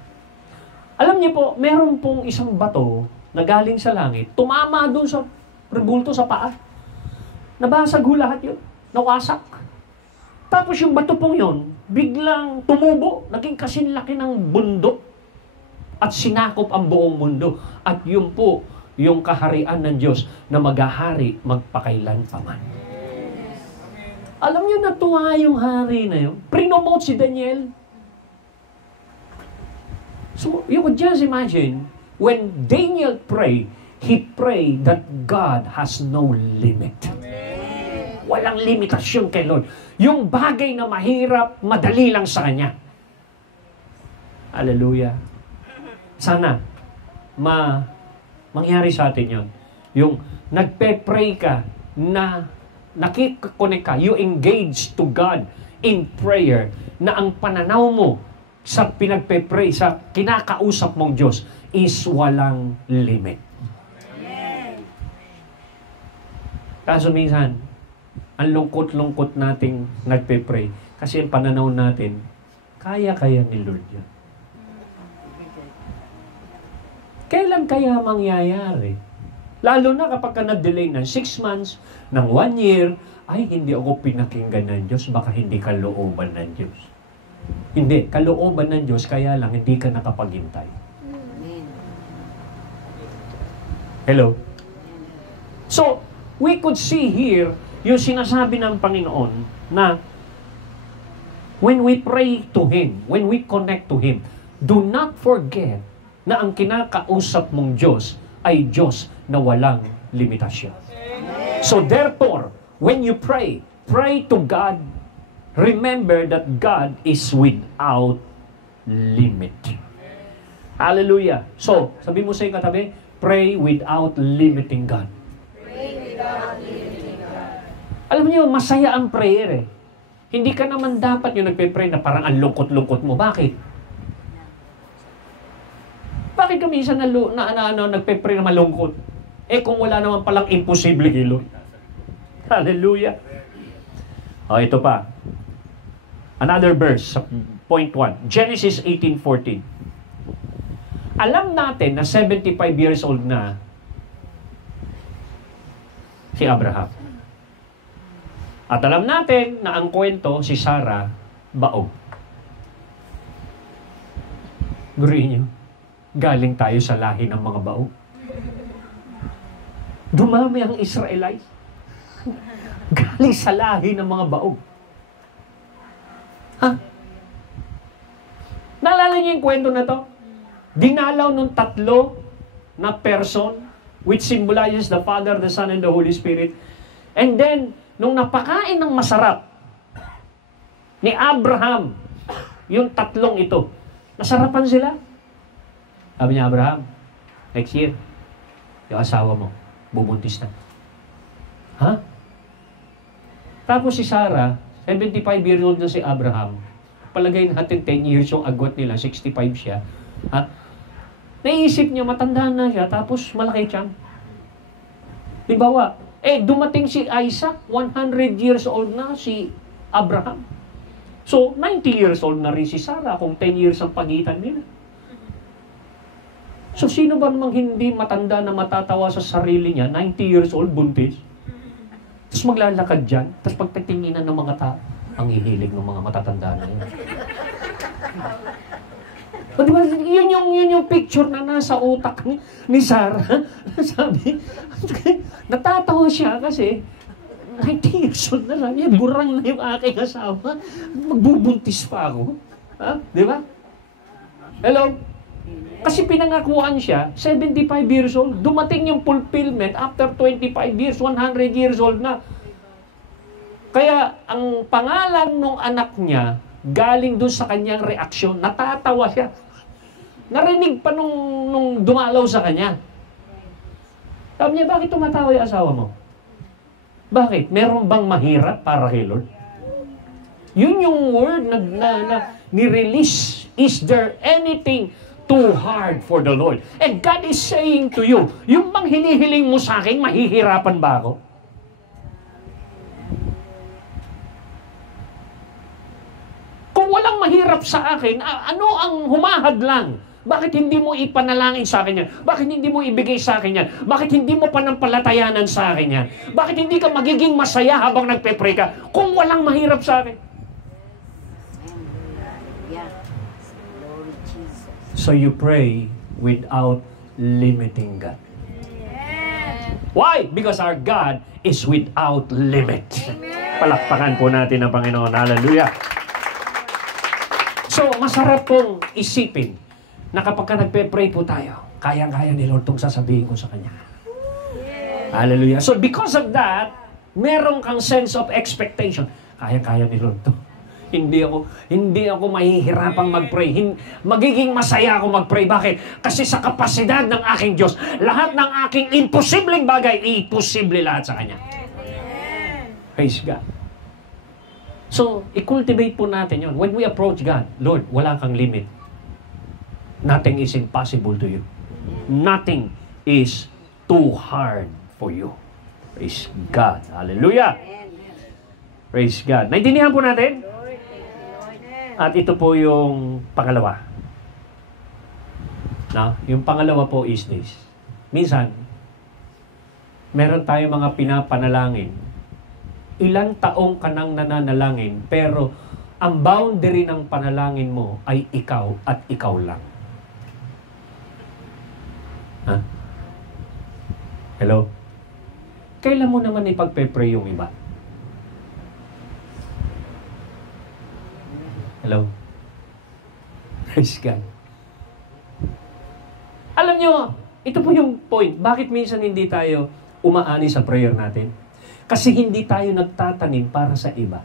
Alam niyo po, meron pong isang bato na galing sa langit, tumama doon sa rebulto sa paa. Nabasag ho lahat yun. Nawasak. Tapos yung bato pong yun, biglang tumubo, naging kasinlaki ng bundok at sinakop ang buong mundo. At yun po, yung kaharian ng Diyos na maghahari magpakailan pa man. Alam niyo, natuwa yung hari na yun. Prinomote si Daniel. So, you could just imagine, when Daniel prayed, he prayed that God has no limit. Walang limitasyon kay Lord. Yung bagay na mahirap, madali lang sa Kanya. Hallelujah. Sana, mangyari sa atin yun. Yung nagpe-pray ka na nakikonek ka, you engage to God in prayer, na ang pananaw mo sa pinagpe-pray, sa kinakausap mong Diyos, is walang limit. Kaso minsan, ang lungkot-lungkot nating nagpe-pray, kasi ang pananaw natin, kaya-kaya ni Lord yan. Kailan kaya mangyayari? Lalo na kapag ka na-delay ng 6 months, ng 1 year, ay hindi ako pinakinggan ng Diyos, baka hindi kalooban ng Diyos. Hindi, kalooban ng Diyos, kaya lang hindi ka nakapaghintay. Hello? So, we could see here, yung sinasabi ng Panginoon na when we pray to Him, when we connect to Him, do not forget na ang kinakausap mong Diyos ay Diyos na walang limitasyon. So therefore, when you pray to God, remember that God is without limit. Hallelujah. So, sabi mo sa iyong katabi, pray without limiting God. Pray without limiting God. Alam niyo, masaya ang prayer eh. Hindi ka naman dapat yung nagpe-pray na parang ang lungkot-lungkot mo. Bakit? Bakit ka minsan nagpe-pray na malungkot? Eh kung wala naman palang imposible kay Lord. Hallelujah. Ito pa. Another verse, point 1. Genesis 18:14. Alam natin na 75 years old na si Abraham. At alam natin na ang kwento si Sarah, baog. Guriin niyo, galing tayo sa lahi ng mga baog. Dumami ang Israelites. Galing sa lahi ng mga baog. Ha? Naalala niyo yung kwento na to? Dinalaw nung 3 na person, which symbolizes the Father, the Son, and the Holy Spirit. And then, nung napakain ng masarap ni Abraham, yung 3 ito, nasarapan sila. Sabi niya, Abraham, next year, yung asawa mo, bubuntis na. Ha? Tapos si Sarah, 75 years old na si Abraham. Palagay natin 10 years yung agwat nila, 65 siya. Ha? Naisip niya, matanda na siya, tapos malaki siyang. Halimbawa, dumating si Isaac, 100 years old na si Abraham. So, 90 years old na rin si Sarah kung 10 years ang pagitan nila. So, sino ba namang hindi matanda na matatawa sa sarili niya, 90 years old, buntis? Tapos maglalakad dyan, tapos pagtitinginan ng mga tao, ang hihilig ng mga matatanda na yun. O diba, yun yung picture na nasa utak ni Sarah. Sabi, natatawa siya kasi 90 years old na lang. Yan, burang na yung aking asawa. Magbubuntis pa ako. Ha? Di ba? Hello? Kasi pinangakuan siya, 75 years old. Dumating yung fulfillment after 25 years, 100 years old na. Kaya ang pangalan ng anak niya, galing doon sa kanyang reaksyon, natatawa siya. Narinig pa nung dumalaw sa kanya. Sabi niya, bakit tumatawa yung asawa mo? Bakit? Meron bang mahirap para kay Lord? Yun yung word na ni-release. Is there anything too hard for the Lord? And God is saying to you, yung bang hinihiling mo sa akin, mahihirapan ba ako? Kung walang mahirap sa akin, ano ang humahadlang? Bakit hindi mo ipanalangin sa akin yan? Bakit hindi mo ibigay sa akin yan? Bakit hindi mo panampalatayanan sa akin yan? Bakit hindi ka magiging masaya habang nagpe-pray ka kung walang mahirap sa akin? So you pray without limiting God. Why? Because our God is without limit. Palakpakan po natin ang Panginoon. Hallelujah. So, masarap pong isipin na kapag ka nagpe-pray po tayo, kayang-kaya ni Lord itong sasabihin ko sa Kanya. Hallelujah. So, because of that, meron kang sense of expectation. Kayang-kaya ni Lord ito. Hindi ako mahihirapang mag-pray. Magiging masaya ako mag-pray. Bakit? Kasi sa kapasidad ng aking Diyos, lahat ng aking imposibleng bagay, imposible lahat sa Kanya. Praise God. So, i-cultivate po natin yun. When we approach God, Lord, wala kang limit. Nothing is impossible to you. Nothing is too hard for you. Praise God. Hallelujah. Praise God. Naintindihan po natin? At ito po yung pangalawa. Yung pangalawa po is this. Minsan, meron tayong mga pinapanalangin. Ilang taong ka nang nananalangin, pero ang boundary ng panalangin mo ay ikaw at ikaw lang. Hello? Kailan mo naman ipagpe-pray yung iba? Hello? Praise God. Alam nyo, ito po yung point. Bakit minsan hindi tayo umaani sa prayer natin? Kasi hindi tayo nagtatanim para sa iba.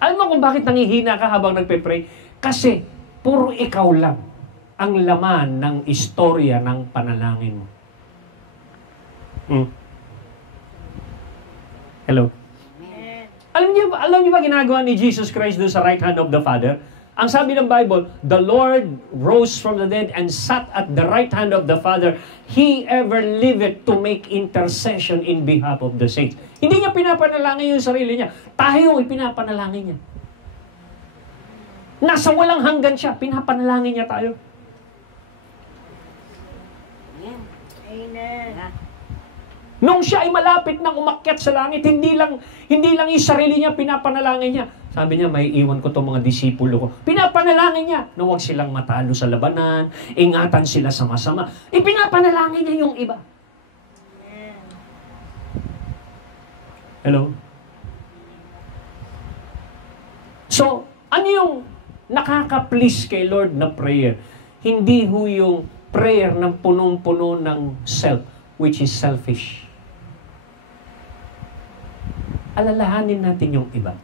Alam mo kung bakit nangihina ka habang nagpe-pray? Kasi puro ikaw lang ang laman ng istorya ng panalangin mo. Hello? Alam niyo ba ginagawa ni Jesus Christ doon sa right hand of the Father? Ang sabi ng Bible, the Lord rose from the dead and sat at the right hand of the Father. He ever liveth to make intercession in behalf of the saints. Hindi niya pinapanalangin yung sarili niya. Tayo ay pinapanalangin niya. Nasa walang hanggan siya, pinapanalangin niya tayo. Amen. Nung siya ay malapit nang umakyat sa langit, hindi lang yung sarili niya pinapanalangin niya. Sabi niya, may iwan ko itong mga disipulo ko. Pinapanalangin niya na huwag silang matalo sa labanan, ingatan sila sa masama. Ipinapanalangin niya yung iba. Hello? So, ano yung nakaka-please kay Lord na prayer? Hindi ho yung prayer ng punong-puno ng self, which is selfish. Alalahanin natin yung iba.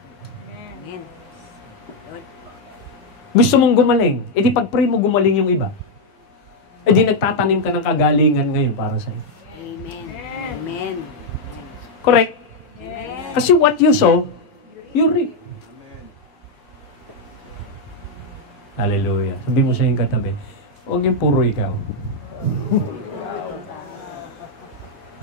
Gusto mong gumaling, edi pag-pray mo gumaling yung iba. Edi nagtatanim ka ng kagalingan ngayon para sa'yo. Amen. Amen. Correct? Amen. Kasi what you sow, you reap. Hallelujah. Sabi mo sa yung katabi, huwag yung puro ikaw.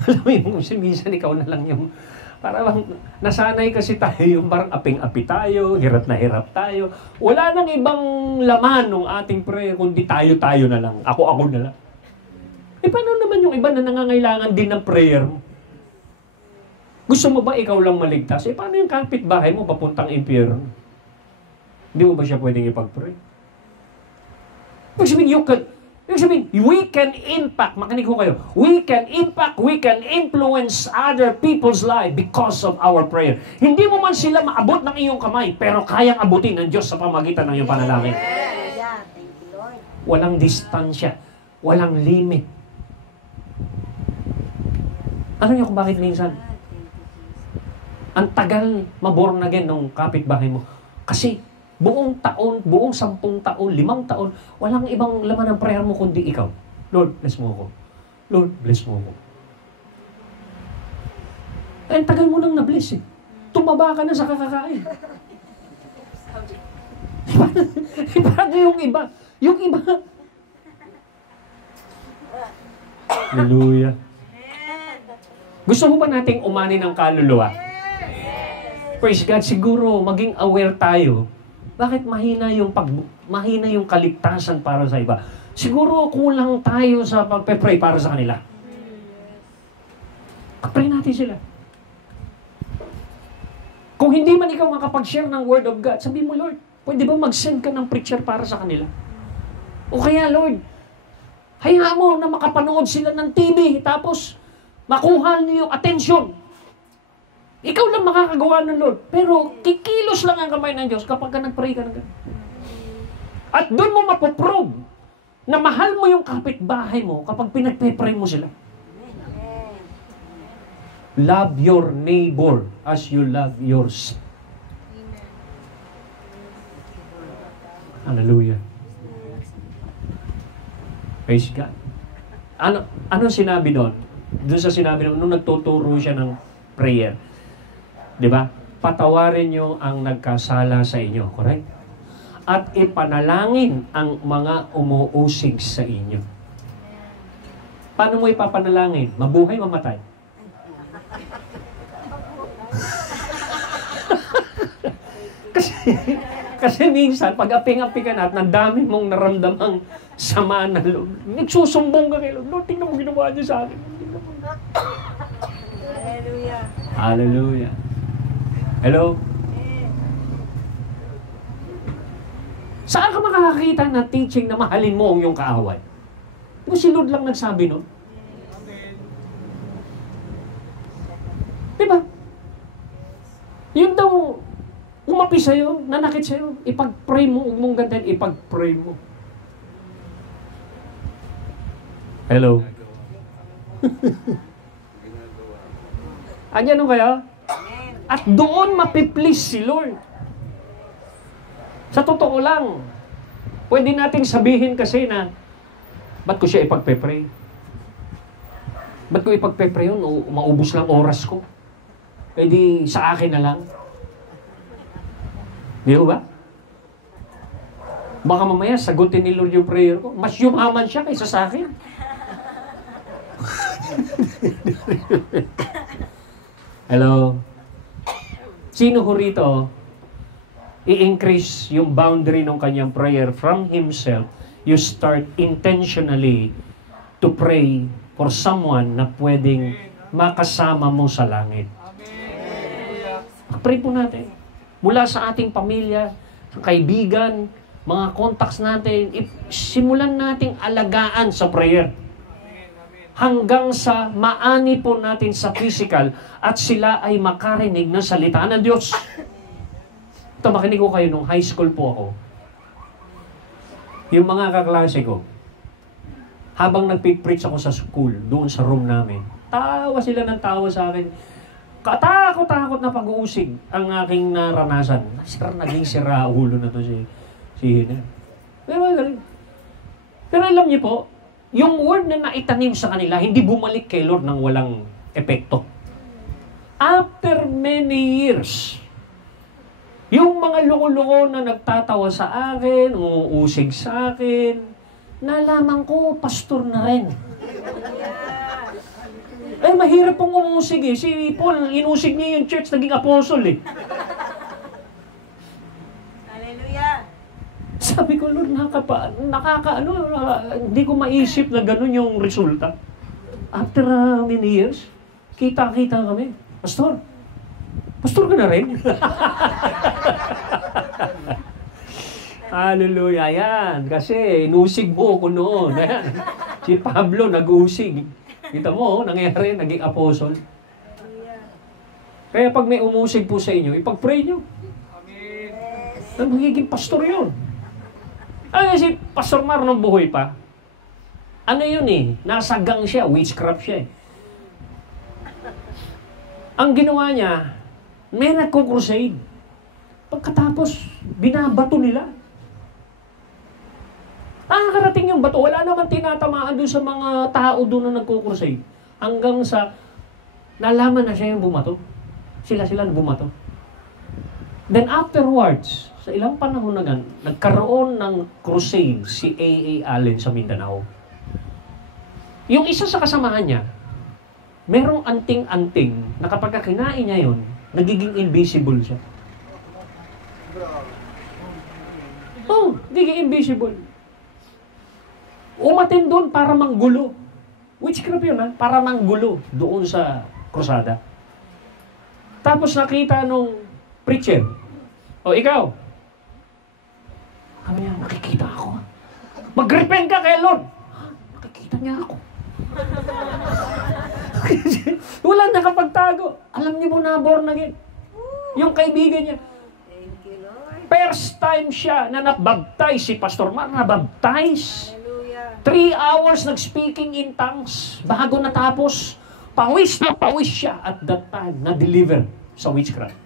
Alam mo yung minsan ikaw na lang yung, parang nasanay kasi tayo yung parang aping-api tayo, hirap na hirap tayo. Wala nang ibang laman ng ating prayer, kundi tayo-tayo na lang. Ako-ako na lang. Eh paano naman yung iba na nangangailangan din ng prayer mo? Gusto mo ba ikaw lang maligtas? Eh paano yung kapitbahay mo papuntang impyerno? Hindi mo ba siya pwedeng ipag-pray? Ibig sabihin, we can impact, makinig ko kayo, we can impact, we can influence other people's life because of our prayer. Hindi mo man sila maabot ng iyong kamay, pero kayang abutin ng Diyos sa pamagitan ng iyong panalangin. Hallelujah. Thank you, Lord. Walang distansya, walang limit. Ano niyo kung bakit minsan? Ang tagal maborn again ng kapitbahay mo. Kasi buong taon, buong 10 taon, 5 taon, walang ibang laman ng prayer mo kundi ikaw. Lord, bless mo ako. Lord, bless mo ako. Eh, tagal mo nang na-bless eh. Tumaba ka na sa kakakain. Paano yung iba? Yung iba. Hallelujah. Gusto mo ba nating umani ng kaluluwa? Praise God, siguro maging aware tayo. Bakit mahina yung kaligtasan para sa iba? Siguro kulang tayo sa pagpe-pray para sa kanila. Pray natin sila. Kung hindi man ikaw makapag-share ng Word of God, sabi mo, Lord, pwede ba mag-send ka ng preacher para sa kanila? O kaya, Lord, hayaan mo na makapanood sila ng TV, tapos makuha niyo yung atensyon. Ikaw lang makakagawa ng Lord. Pero kikilos lang ang kamay ng Diyos kapag ka nag-pray ka ng ganun. At doon mo mapoprove na mahal mo yung kapitbahay mo kapag pinagpe-pray mo sila. Love your neighbor as you love yourself. Hallelujah. Praise God. Ano sinabi doon? Doon sa sinabi doon, nung nagtuturo siya ng prayer. Diba? Patawarin nyo ang nagkasala sa inyo. Correct? At ipanalangin ang mga umuusig sa inyo. Paano mo ipapanalangin? Mabuhay, mamatay? kasi minsan, pag aping-api ka na at nandami mong naramdamang sama na loob, nagsusumbong ka kay Lord. Lord, tingnan mo ginawa niyo sa akin. Hallelujah. Hallelujah. Hello? Saan ka makakakita ng teaching na mahalin mo ang iyong kaaway? Kung si Lord lang nagsabi nun. Diba? Yun daw, umapi sa'yo, nanakit sa'yo, ipag-pray mo, huwag mong ganyan, ipag-pray mo. Hello? Anyan nung kaya? At doon mapiplease si Lord. Sa totoo lang, pwede nating sabihin kasi na, ba't ko siya ipagpe-pray? Ba't ko ipagpe-pray yun? O, maubos lang oras ko. Pwede sa akin na lang. Di ba? Baka mamaya sagutin ni Lord yung prayer ko. Mas yumaman siya kaysa sa akin. Hello? Sino ko rito i-increase yung boundary ng kanyang prayer from himself? You start intentionally to pray for someone na pwedeng makasama mo sa langit. Pray po natin. Mula sa ating pamilya, kaibigan, mga contacts natin, simulan nating alagaan sa prayer. Hanggang sa maani po natin sa physical at sila ay makarinig ng salita ng Diyos. Ito, makinig ko kayo nung high school po ako. Yung mga kaklase ko, habang nagpipreach ako sa school, doon sa room namin, tawa sila ng tawa sa akin. Katakot-takot na pag-uusig ang aking naranasan. Sir, naging sira ulo na to Sihin na. Pero alam niyo po, yung word na naitanim sa kanila, hindi bumalik kay Lord nang walang epekto. After many years, yung mga loko-loko na nagtatawa sa akin, umuusig sa akin, nalaman ko, pastor na rin. Eh, mahirap pong umusig eh. Si Paul, inusig niya yung church, naging apostle eh. Hallelujah. Sabi ko, Lord, hindi ko maisip na ganun yung resulta. After many years, kita-kita kami. Pastor ka na rin? Hallelujah, yan. Kasi inusig mo ko noon. Ayan. Si Pablo nag-usig. Kita mo, nangyari, naging apostle. Kaya pag may umusig po sa inyo, ipag-pray nyo. Amen. Magiging pastor yun. Ay, si Pastor Mar nung buhay pa, ano yun eh, nasa gang siya, witchcraft siya eh. Ang ginawa niya, may nagko-crusade. Pagkatapos, binabato nila. Nakakarating yung bato. Wala naman tinatamaan doon sa mga tao doon na nagko-crusade. Hanggang sa, nalaman na siya yung bumato. Sila na bumato. Then afterwards, sa ilang panahon na gan, nagkaroon ng crusade si A.A. Allen sa Mindanao. Yung isa sa kasamahan niya, merong anting-anting na kapag kinain niya yun, nagiging invisible siya. Oh, nagiging invisible. Umatin doon para manggulo. Witchcraft yun ha, para manggulo doon sa krusada. Tapos nakita nung preacher, o ikaw, kami yan, nakikita ako. Mag-repent ka kay Lord. Ha? Nakikita niya ako. Wala nakapagtago. Alam niyo mo na born again. Yung kaibigan niya. Thank you, Lord. First time siya na nabaptize si Pastor Mar. Nabaptize. Hallelujah. 3 hours nag-speaking in tongues. Bago natapos, pawis na pawis siya at that time na-deliver sa witchcraft.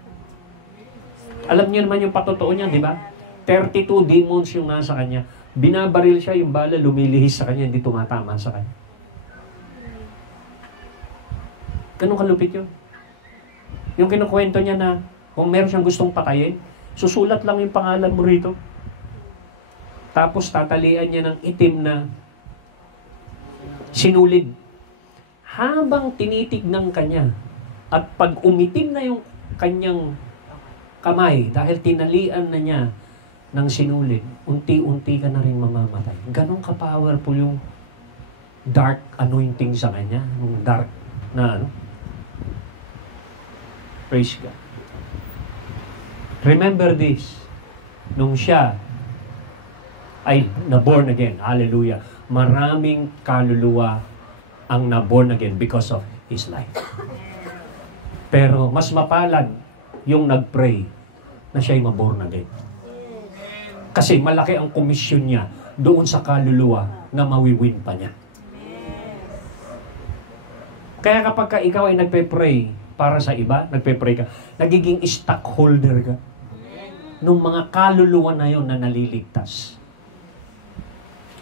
Alam niyo naman yung patotoo niya, di ba? 32 demons yung nasa kanya. Binabaril siya, yung bala lumilihis sa kanya, hindi tumatama sa kanya. Ganun kalupit yun. Yung kinukwento niya na kung meron siyang gustong patayin, susulat lang yung pangalan mo rito. Tapos tatalian niya ng itim na sinulid. Habang tinitignan kanya at pag umitim na yung kanyang kamay dahil tinalian na niya ng sinulid, unti-unti ka na rin mamamatay. Ganon ka-powerful yung dark anointing sa kanya. Yung dark na ano. Praise God. Remember this. Nung siya ay na-born again, hallelujah, maraming kaluluwa ang na-born again because of his life. Pero mas mapalad yung nag-pray na siya'y ma-born again. Kasi malaki ang komisyon niya doon sa kaluluwa na mawiwin pa niya. Kaya kapag ka ikaw ay nagpe-pray para sa iba, nagpe-pray ka, nagiging stockholder ka nung mga kaluluwa na yon na naliligtas.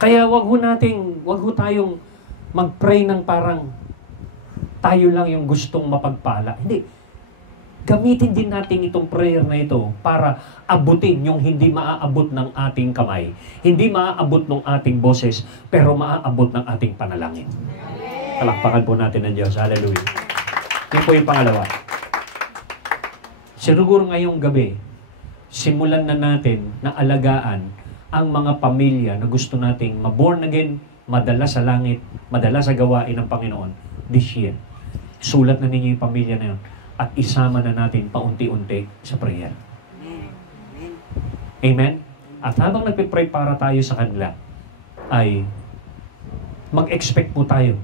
Kaya wag ho tayong mag-pray ng parang tayo lang yung gustong mapagpala. Hindi. Gamitin din natin itong prayer na ito para abutin yung hindi maaabot ng ating kamay, hindi maaabot ng ating boses, pero maaabot ng ating panalangin. Palakpakan po natin ng Diyos. Hallelujah. Yun po yung pangalawa. Siguro ngayong gabi, simulan na natin na alagaan ang mga pamilya na gusto nating ma-born again, madala sa langit, madala sa gawain ng Panginoon this year. Sulat na ninyo yung pamilya na yun at isama na natin paunti-unti sa prayer. Amen. Amen? At habang nagpipray para tayo sa kanila, ay mag-expect po tayo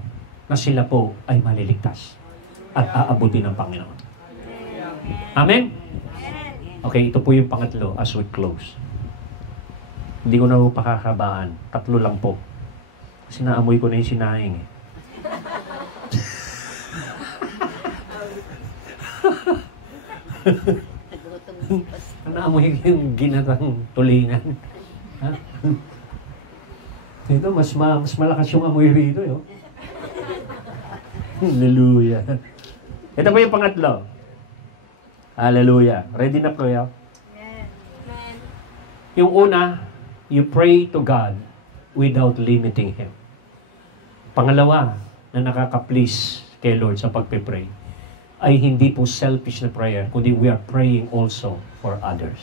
na sila po ay maliligtas at aabutin ng Panginoon. Amen? Okay, ito po yung pangatlo as we close. Hindi ko na po pakakabaan. 3 lang po. Kasi naamoy ko na yung sinahing eh. Naamoy ko yung ginatang tulingan. Ha? Ito, mas malakas yung amoy rito. Yo. Hallelujah. Ito po yung pangatlo. Hallelujah. Ready na po, yo? Yung una, you pray to God without limiting Him. Pangalawa, na nakaka-please kay Lord sa pagpe-pray, ay hindi po selfish na prayer, kundi we are praying also for others.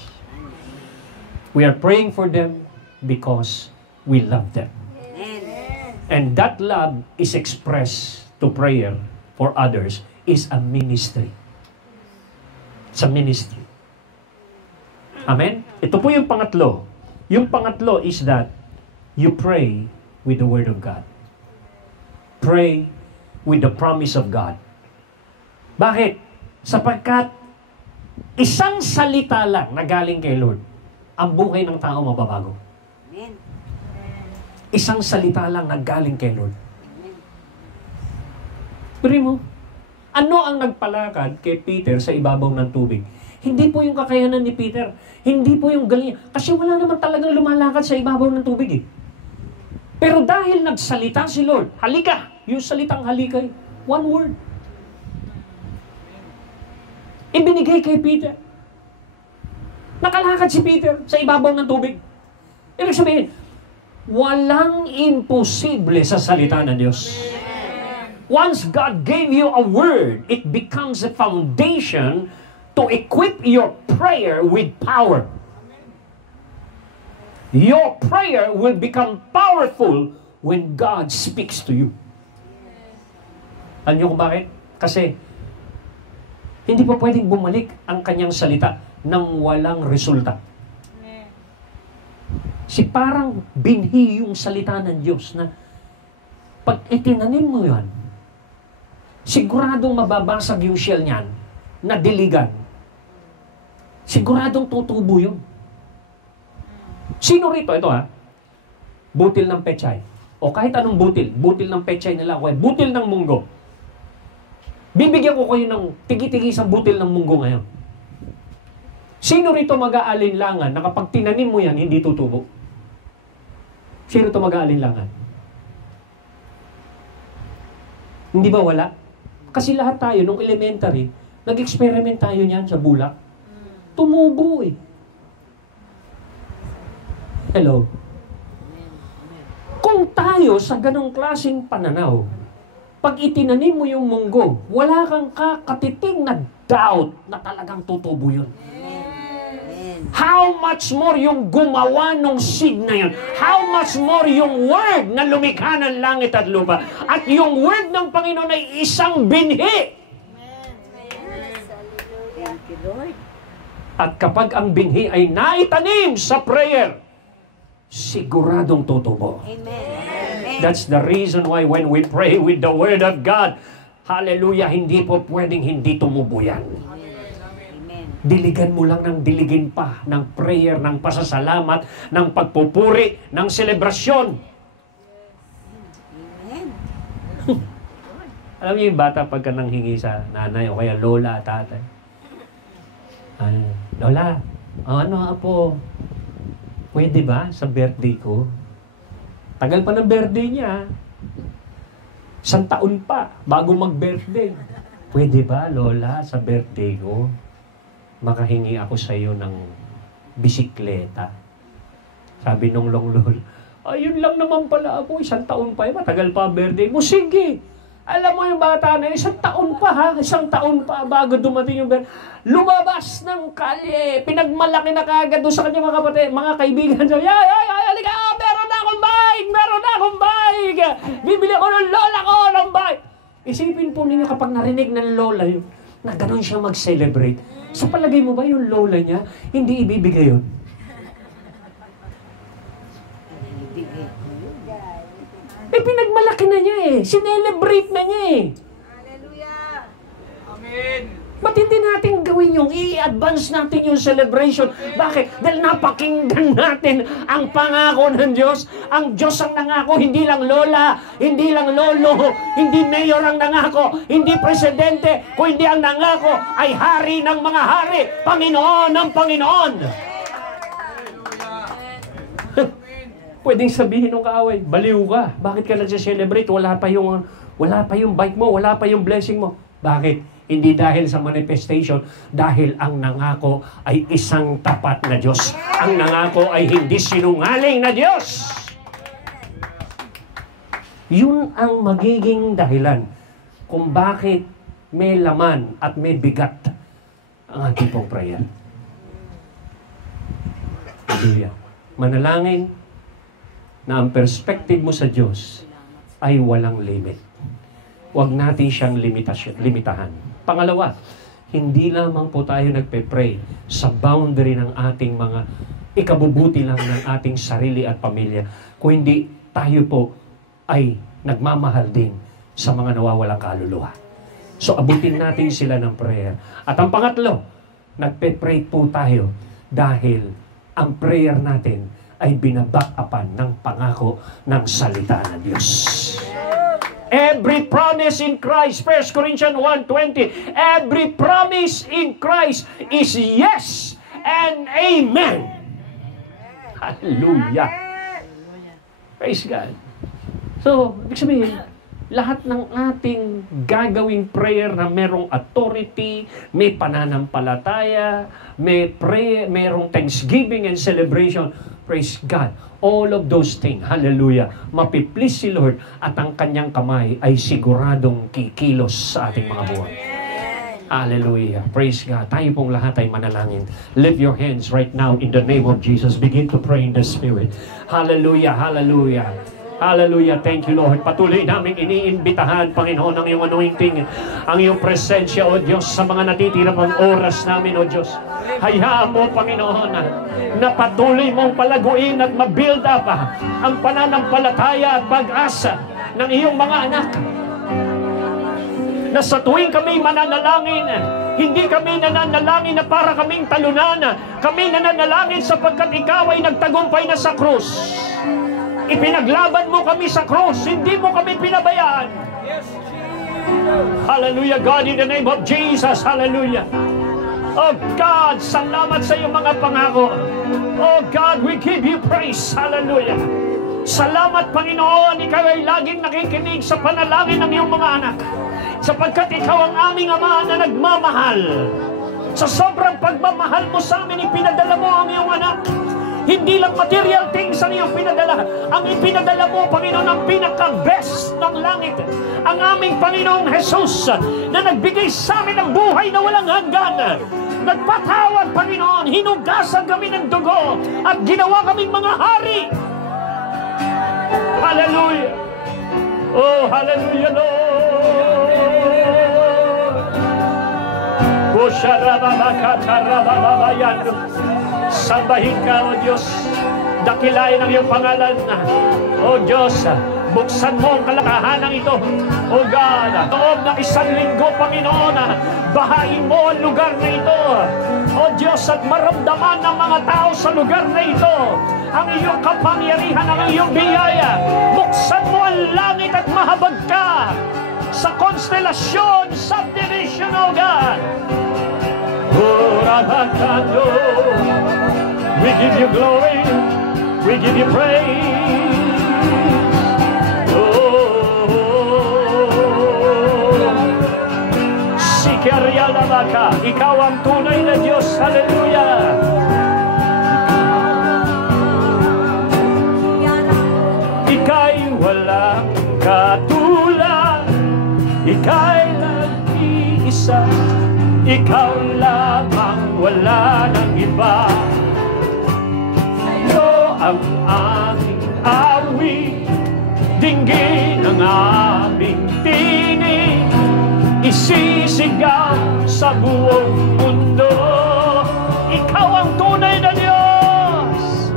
We are praying for them because we love them. And that love is expressed to prayer for others is a ministry. It's a ministry. Amen? Ito po yung pangatlo. Yung pangatlo is that you pray with the Word of God. Pray with the promise of God. Bakit? Sapagkat isang salita lang na galing kay Lord, ang buhay ng tao mababago. Amen. Isang salita lang na galing kay Lord. Pero mo, ano ang nagpalakad kay Peter sa ibabaw ng tubig? Hindi po yung kakayanan ni Peter. Hindi po yung galing. Kasi wala naman talagang lumalakad sa ibabaw ng tubig eh. Pero dahil nagsalita si Lord, halika! Yung salitang halika, one word. Ibinigay kay Peter. Nakalakad si Peter sa ibabaw ng tubig. Ibig sabihin, walang imposible sa salita ng Diyos. Once God gave you a word, it becomes a foundation to equip your prayer with power. Your prayer will become powerful when God speaks to you. Alam niyo kung bakit? Kasi hindi pa pwedeng bumalik ang kanyang salita nang walang resulta. Si parang binhi yung salita ng Diyos na pag itinanim mo yan, siguradong mababasag yung shell niyan na diligan. Siguradong tutubo yun. Sino rito? Ito ha. Butil ng pechay. O kahit anong butil. Butil ng pechay nila. O butil ng munggo. Bibigyan ko kayo ng tigi-tigi isang butil ng munggo ngayon. Sino rito mag-aalinlangan na kapag tinanim mo yan, hindi tutubo? Sino rito mag-aalinlangan? Hindi ba wala? Kasi lahat tayo, nung elementary, nag-experiment tayo niyan sa bulak. Tumubo eh. Hello? Kung tayo sa ganong klaseng pananaw, pag itinanim mo yung munggo, wala kang kakatiting na doubt na talagang tutubo yun. How much more yung gumawa ng seed na yun? How much more yung word na lumikha ng langit at lupa? At yung word ng Panginoon ay isang binhi. Thank you, Lord. At kapag ang binhi ay naitanim sa prayer, siguradong tutubo. Amen. That's the reason why when we pray with the Word of God, hallelujah, hindi po pwedeng hindi tumubo yan. Amen. Diligan mo lang ng diligin pa ng prayer, ng pasasalamat, ng pagpupuri, ng selebrasyon. Amen. Alam niyo yung bata pagka nanghingi sa nanay o kaya lola at tatay. Lola, ano apo, pwede ba sa birthday ko? Tagal pa ng birthday niya. 1 taon pa bago mag-birthday. Pwede ba, Lola, sa birthday ko, makahingi ako sa iyo ng bisikleta? Sabi nung longlol, ayun lang naman pala ako, 1 taon pa, matagal pa ang birthday mo. Sige, alam mo yung bata na 1 taon pa ha, 1 taon pa bago dumating yung birthday. Lumabas ng kalye, pinagmalaki na kagad doon sa kanyang mga kapatid, mga kaibigan. Sabi, halika, meron na akong bike! Bibili ko ng lola ko ng bike! Isipin po ninyo kapag narinig ng lola yun, na ganun siya mag-celebrate. Sa palagay mo ba yung lola niya, hindi ibibigay yun? Pinagmalaki na niya eh. Sinelebrate na niya eh. Hallelujah. Amen. Ba't hindi natin gawin yung i-advance natin yung celebration? Bakit? Dahil napakinggan natin ang pangako ng Diyos. Ang Diyos ang nangako, hindi lang lola, hindi lang lolo, hindi mayor ang nangako, hindi presidente, kung hindi ang nangako ay hari ng mga hari, Panginoon ng Panginoon. Pwedeng sabihin ng kaaway, baliw ka. Bakit ka nagse-celebrate? Wala pa yung bike mo, wala pa yung blessing mo. Bakit? Hindi dahil sa manifestation, dahil ang nangako ay isang tapat na Diyos. Ang nangako ay hindi sinungaling na Diyos. Yun ang magiging dahilan kung bakit may laman at may bigat ang ating pong prayer. Hallelujah. Manalangin na ang perspective mo sa Diyos ay walang limit. Huwag natin siyang limitahan. Pangalawa, hindi lamang po tayo nagpe-pray sa boundary ng ating mga ikabubuti lang ng ating sarili at pamilya, kung hindi tayo po ay nagmamahal din sa mga nawawalang kaluluwa. So abutin natin sila ng prayer. At ang pangatlo, nagpe-pray po tayo dahil ang prayer natin ay binaback-upan ng pangako ng salita ng Diyos. Every promise in Christ, 1 Corinthians 1:20, every promise in Christ is yes and amen. Hallelujah. Praise God. So, ibig sabihin, lahat ng ating gagawing prayer na merong authority, may pananampalataya, may prayer, merong thanksgiving and celebration, praise God. All of those things, hallelujah, mapiplease si Lord at ang kanyang kamay ay siguradong kikilos sa ating mga buhay. Hallelujah. Praise God. Tayo pong lahat ay manalangin. Lift your hands right now in the name of Jesus. Begin to pray in the Spirit. Hallelujah. Hallelujah. Hallelujah. Thank you, Lord. Patuloy namin iniimbitahan, Panginoon, ang iyong anointing, ang iyong presensya, O Diyos, sa mga natitira pang oras namin, O Diyos. Hayaan mo, Panginoon, na patuloy mong palaguin at mabuild up ang pananampalataya at pag-asa ng iyong mga anak. Na sa tuwing kami mananalangin, hindi kami nananalangin na para kaming talunan. Kami nananalangin sapagkat ikaw ay nagtagumpay na sa krus. Ipinaglaban mo kami sa cross, hindi mo kami pinabayaan. Hallelujah, God, in the name of Jesus. Hallelujah. Oh God, salamat sa iyong mga pangako. Oh God, we give you praise. Hallelujah. Salamat, Panginoon, ikaw ay laging nakikinig sa panalangin ng iyong mga anak. Sapagkat ikaw ang aming Ama na nagmamahal. Sa sobrang pagmamahal mo sa amin, ipinadala mo ang iyong anak. Hindi lang material things ang iyong pinadala. Ang ipinadala mo, Panginoon, ang pinaka-best ng langit. Ang aming Panginoong Jesus na nagbigay sa amin ng buhay na walang hanggan. Nagpatawad, Panginoon. Hinugasan kami ng dugo at ginawa kaming mga hari. Hallelujah. Oh, hallelujah, Lord. Oh, sharababakatarabbabayan. Sambahin ka, O Diyos. Dakilain ang iyong pangalan. O Diyos, buksan mo ang kalakahanan ito. O God, loob ng 1 linggo, Panginoon, bahain mo ang lugar na ito. O Diyos, at maramdaman ng mga tao sa lugar na ito ang iyong kapangyarihan, ang iyong biyaya. Buksan mo ang langit at mahabag ka sa konstelasyon, subdivision, O God. We give you glory, we give you praise. Sikarialabaka, ikaw ang tunay na Diyos. Hallelujah. Ika'y walang katulad, ika'y nag-iisa. Ikaw lamang, wala nang iba. Sa'yo ang aming awit, dinggin ang aming tinig, isisigaw sa buong mundo. Ikaw ang tunay na Diyos.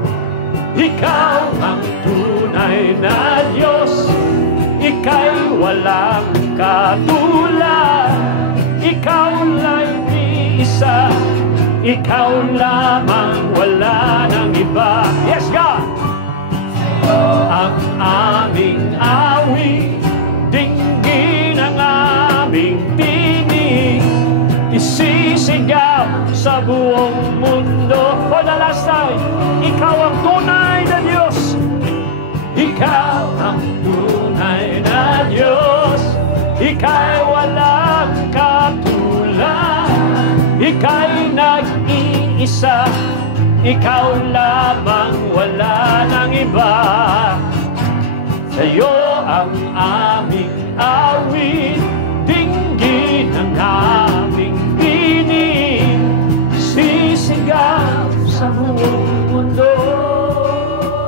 Ikaw ang tunay na Diyos. Ika'y walang katulad. Ikaw lang isa, ikaw lamang, wala nang iba. Yes, God! Ang aming awit, dinggin ang aming tinig, isisigaw sa buong mundo. For the last time, ikaw ang tunay na Diyos. Ikaw ang tunay na Diyos, Ika'y walang katulad, Ika'y nag-iisa, Ikaw lamang, wala nang iba. Sa'yo ang aming awit, dinggin ang aming tinig, sisigaw sa buong mundo.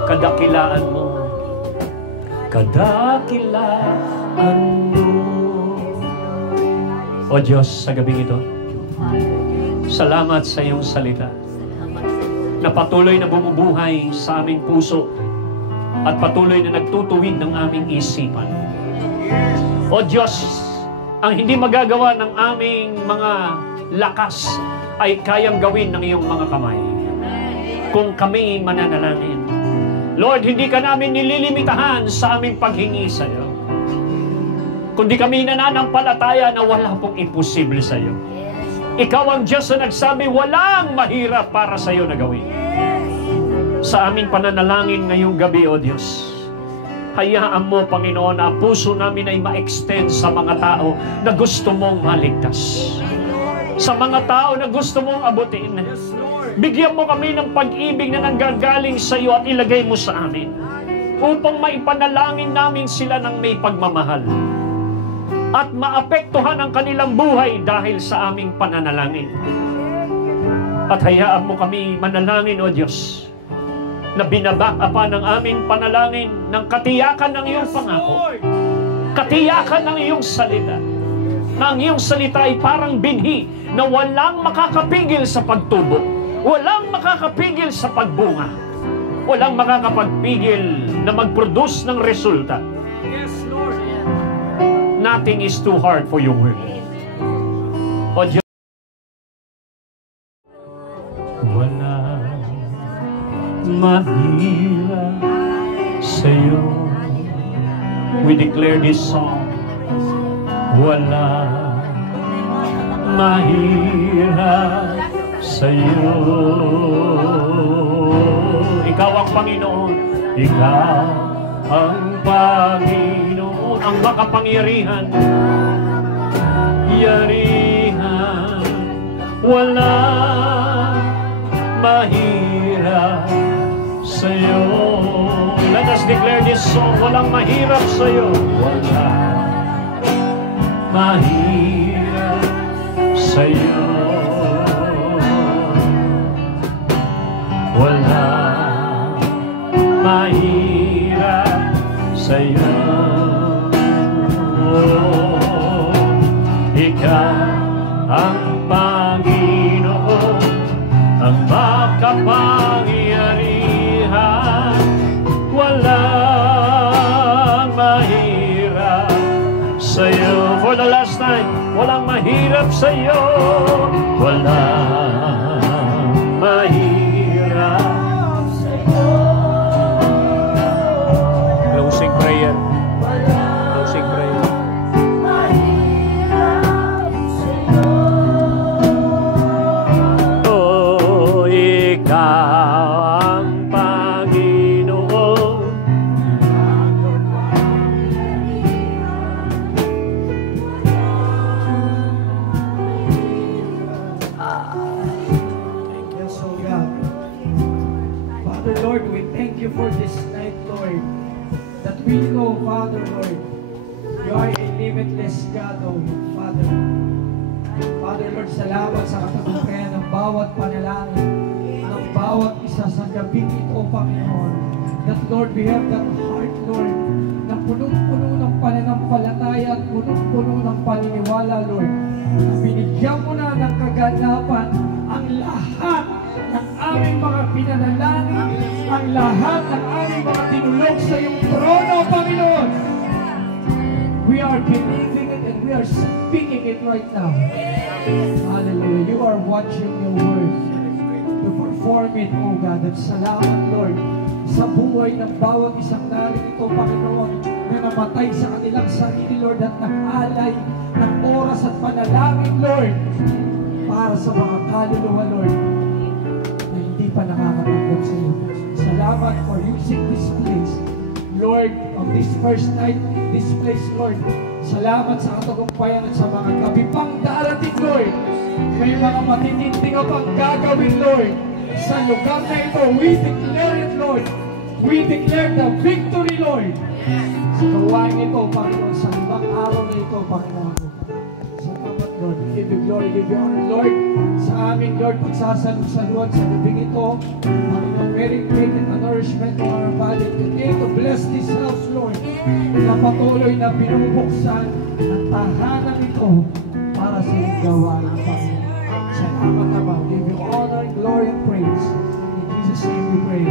Kadakilaan mo, kadakilaan mo. O Diyos, sa gabing ito, salamat sa iyong salita na patuloy na bumubuhay sa aming puso at patuloy na nagtutuwid ng aming isipan. O Diyos, ang hindi magagawa ng aming mga lakas ay kayang gawin ng iyong mga kamay kung kami mananalangin. Lord, hindi ka namin nililimitahan sa aming paghingi sa iyo, kundi kami nananampalataya na wala pong imposible sa iyo. Ikaw ang Diyos na nagsabi, walang mahirap para sa iyo na gawin. Sa aming pananalangin ngayong gabi, O Diyos, hayaan mo, Panginoon, na puso namin ay ma-extend sa mga tao na gusto mong maligtas. Sa mga tao na gusto mong abutin. Bigyan mo kami ng pag-ibig na nanggagaling sa iyo at ilagay mo sa amin upang maipanalangin namin sila ng may pagmamahal at maapektuhan ang kanilang buhay dahil sa aming pananalangin. At hayaan mo kami manalangin, O Diyos, na binabakapan ng aming panalangin ng katiyakan ng iyong pangako, katiyakan ng iyong salita, na ang iyong salita ay parang binhi na walang makakapigil sa pagtubo, walang makakapigil sa pagbunga, walang makakapagpigil na mag-produce ng resulta. Yes, Lord. Nothing is too hard for your word. O Diyos, wala mahirap sa'yo. We declare this song. Wala mahirap sa'yo. Ikaw ang Panginoon. Ikaw ang Panginoon, ang makapangyarihan. Yarihan, wala mahirap sa'yo. Let us declare this song. Walang mahirap sa'yo. Wala mahirap sa'yo. Wala mahirap sa'yo. Ikaw ang Panginoon, ang makapangyarihan. Walang mahirap sa'yo. For the last time, walang mahirap sa'yo. Walang mahirap sa'yo. Closing prayer. Closing prayer. Oh, ikaw ang Panginoon. Yes, oh God. Father, Lord, we thank you for this night, Lord. That we know, Father, Lord, you are a limitless God, oh Father. Father, Lord, salamat sa katagumpayan ng bawat panalangin, ng bawat isa sa gabing ito, Panginoon. That, Lord, we have that heart, Lord, na punong-puno ng pananampalataya at punong-puno ng paniniwala, Lord. Binigyan mo na ng kaganapan ang lahat ng aming mga pinanalangin, ang lahat ng aming mga tinulog sa iyong trono, Panginoon. We are believing it and we are speaking it right now. Hallelujah. You are watching your word to perform it, oh God. At salamat, Lord, sa buhay ng bawat isang narito, Panginoon, na namatay sa kanilang sarili, Lord, at nag-alay ng oras at panalangin, Lord, para sa mga kaluluwa, Lord, na hindi pa nakakatanggap sa iyo. Salamat for using this place Lord, of this first night in this place, Lord. Salamat sa katagumpayan at sa mga gabi pang darating, Lord. May mga matitindi ka pang gagawin, Lord. Sa lugar na ito, we declare it, Lord. We declare the victory, Lord. Sa gawain ito, Panginoon, sa 5 araw na ito, Panginoon. Salamat, Lord. Give you glory, give you honor, Lord. Sa aming, Lord, pagsasalusaluan sa gabing ito, Panginoon, very great and nourishment to our body. Continue to bless this house, Lord. Na patuloy na binubuksan ang tahanan ito para sa iyong gawain, Panginoon. Salamat naman. Give you honor, glory, and praise. In Jesus' name we pray.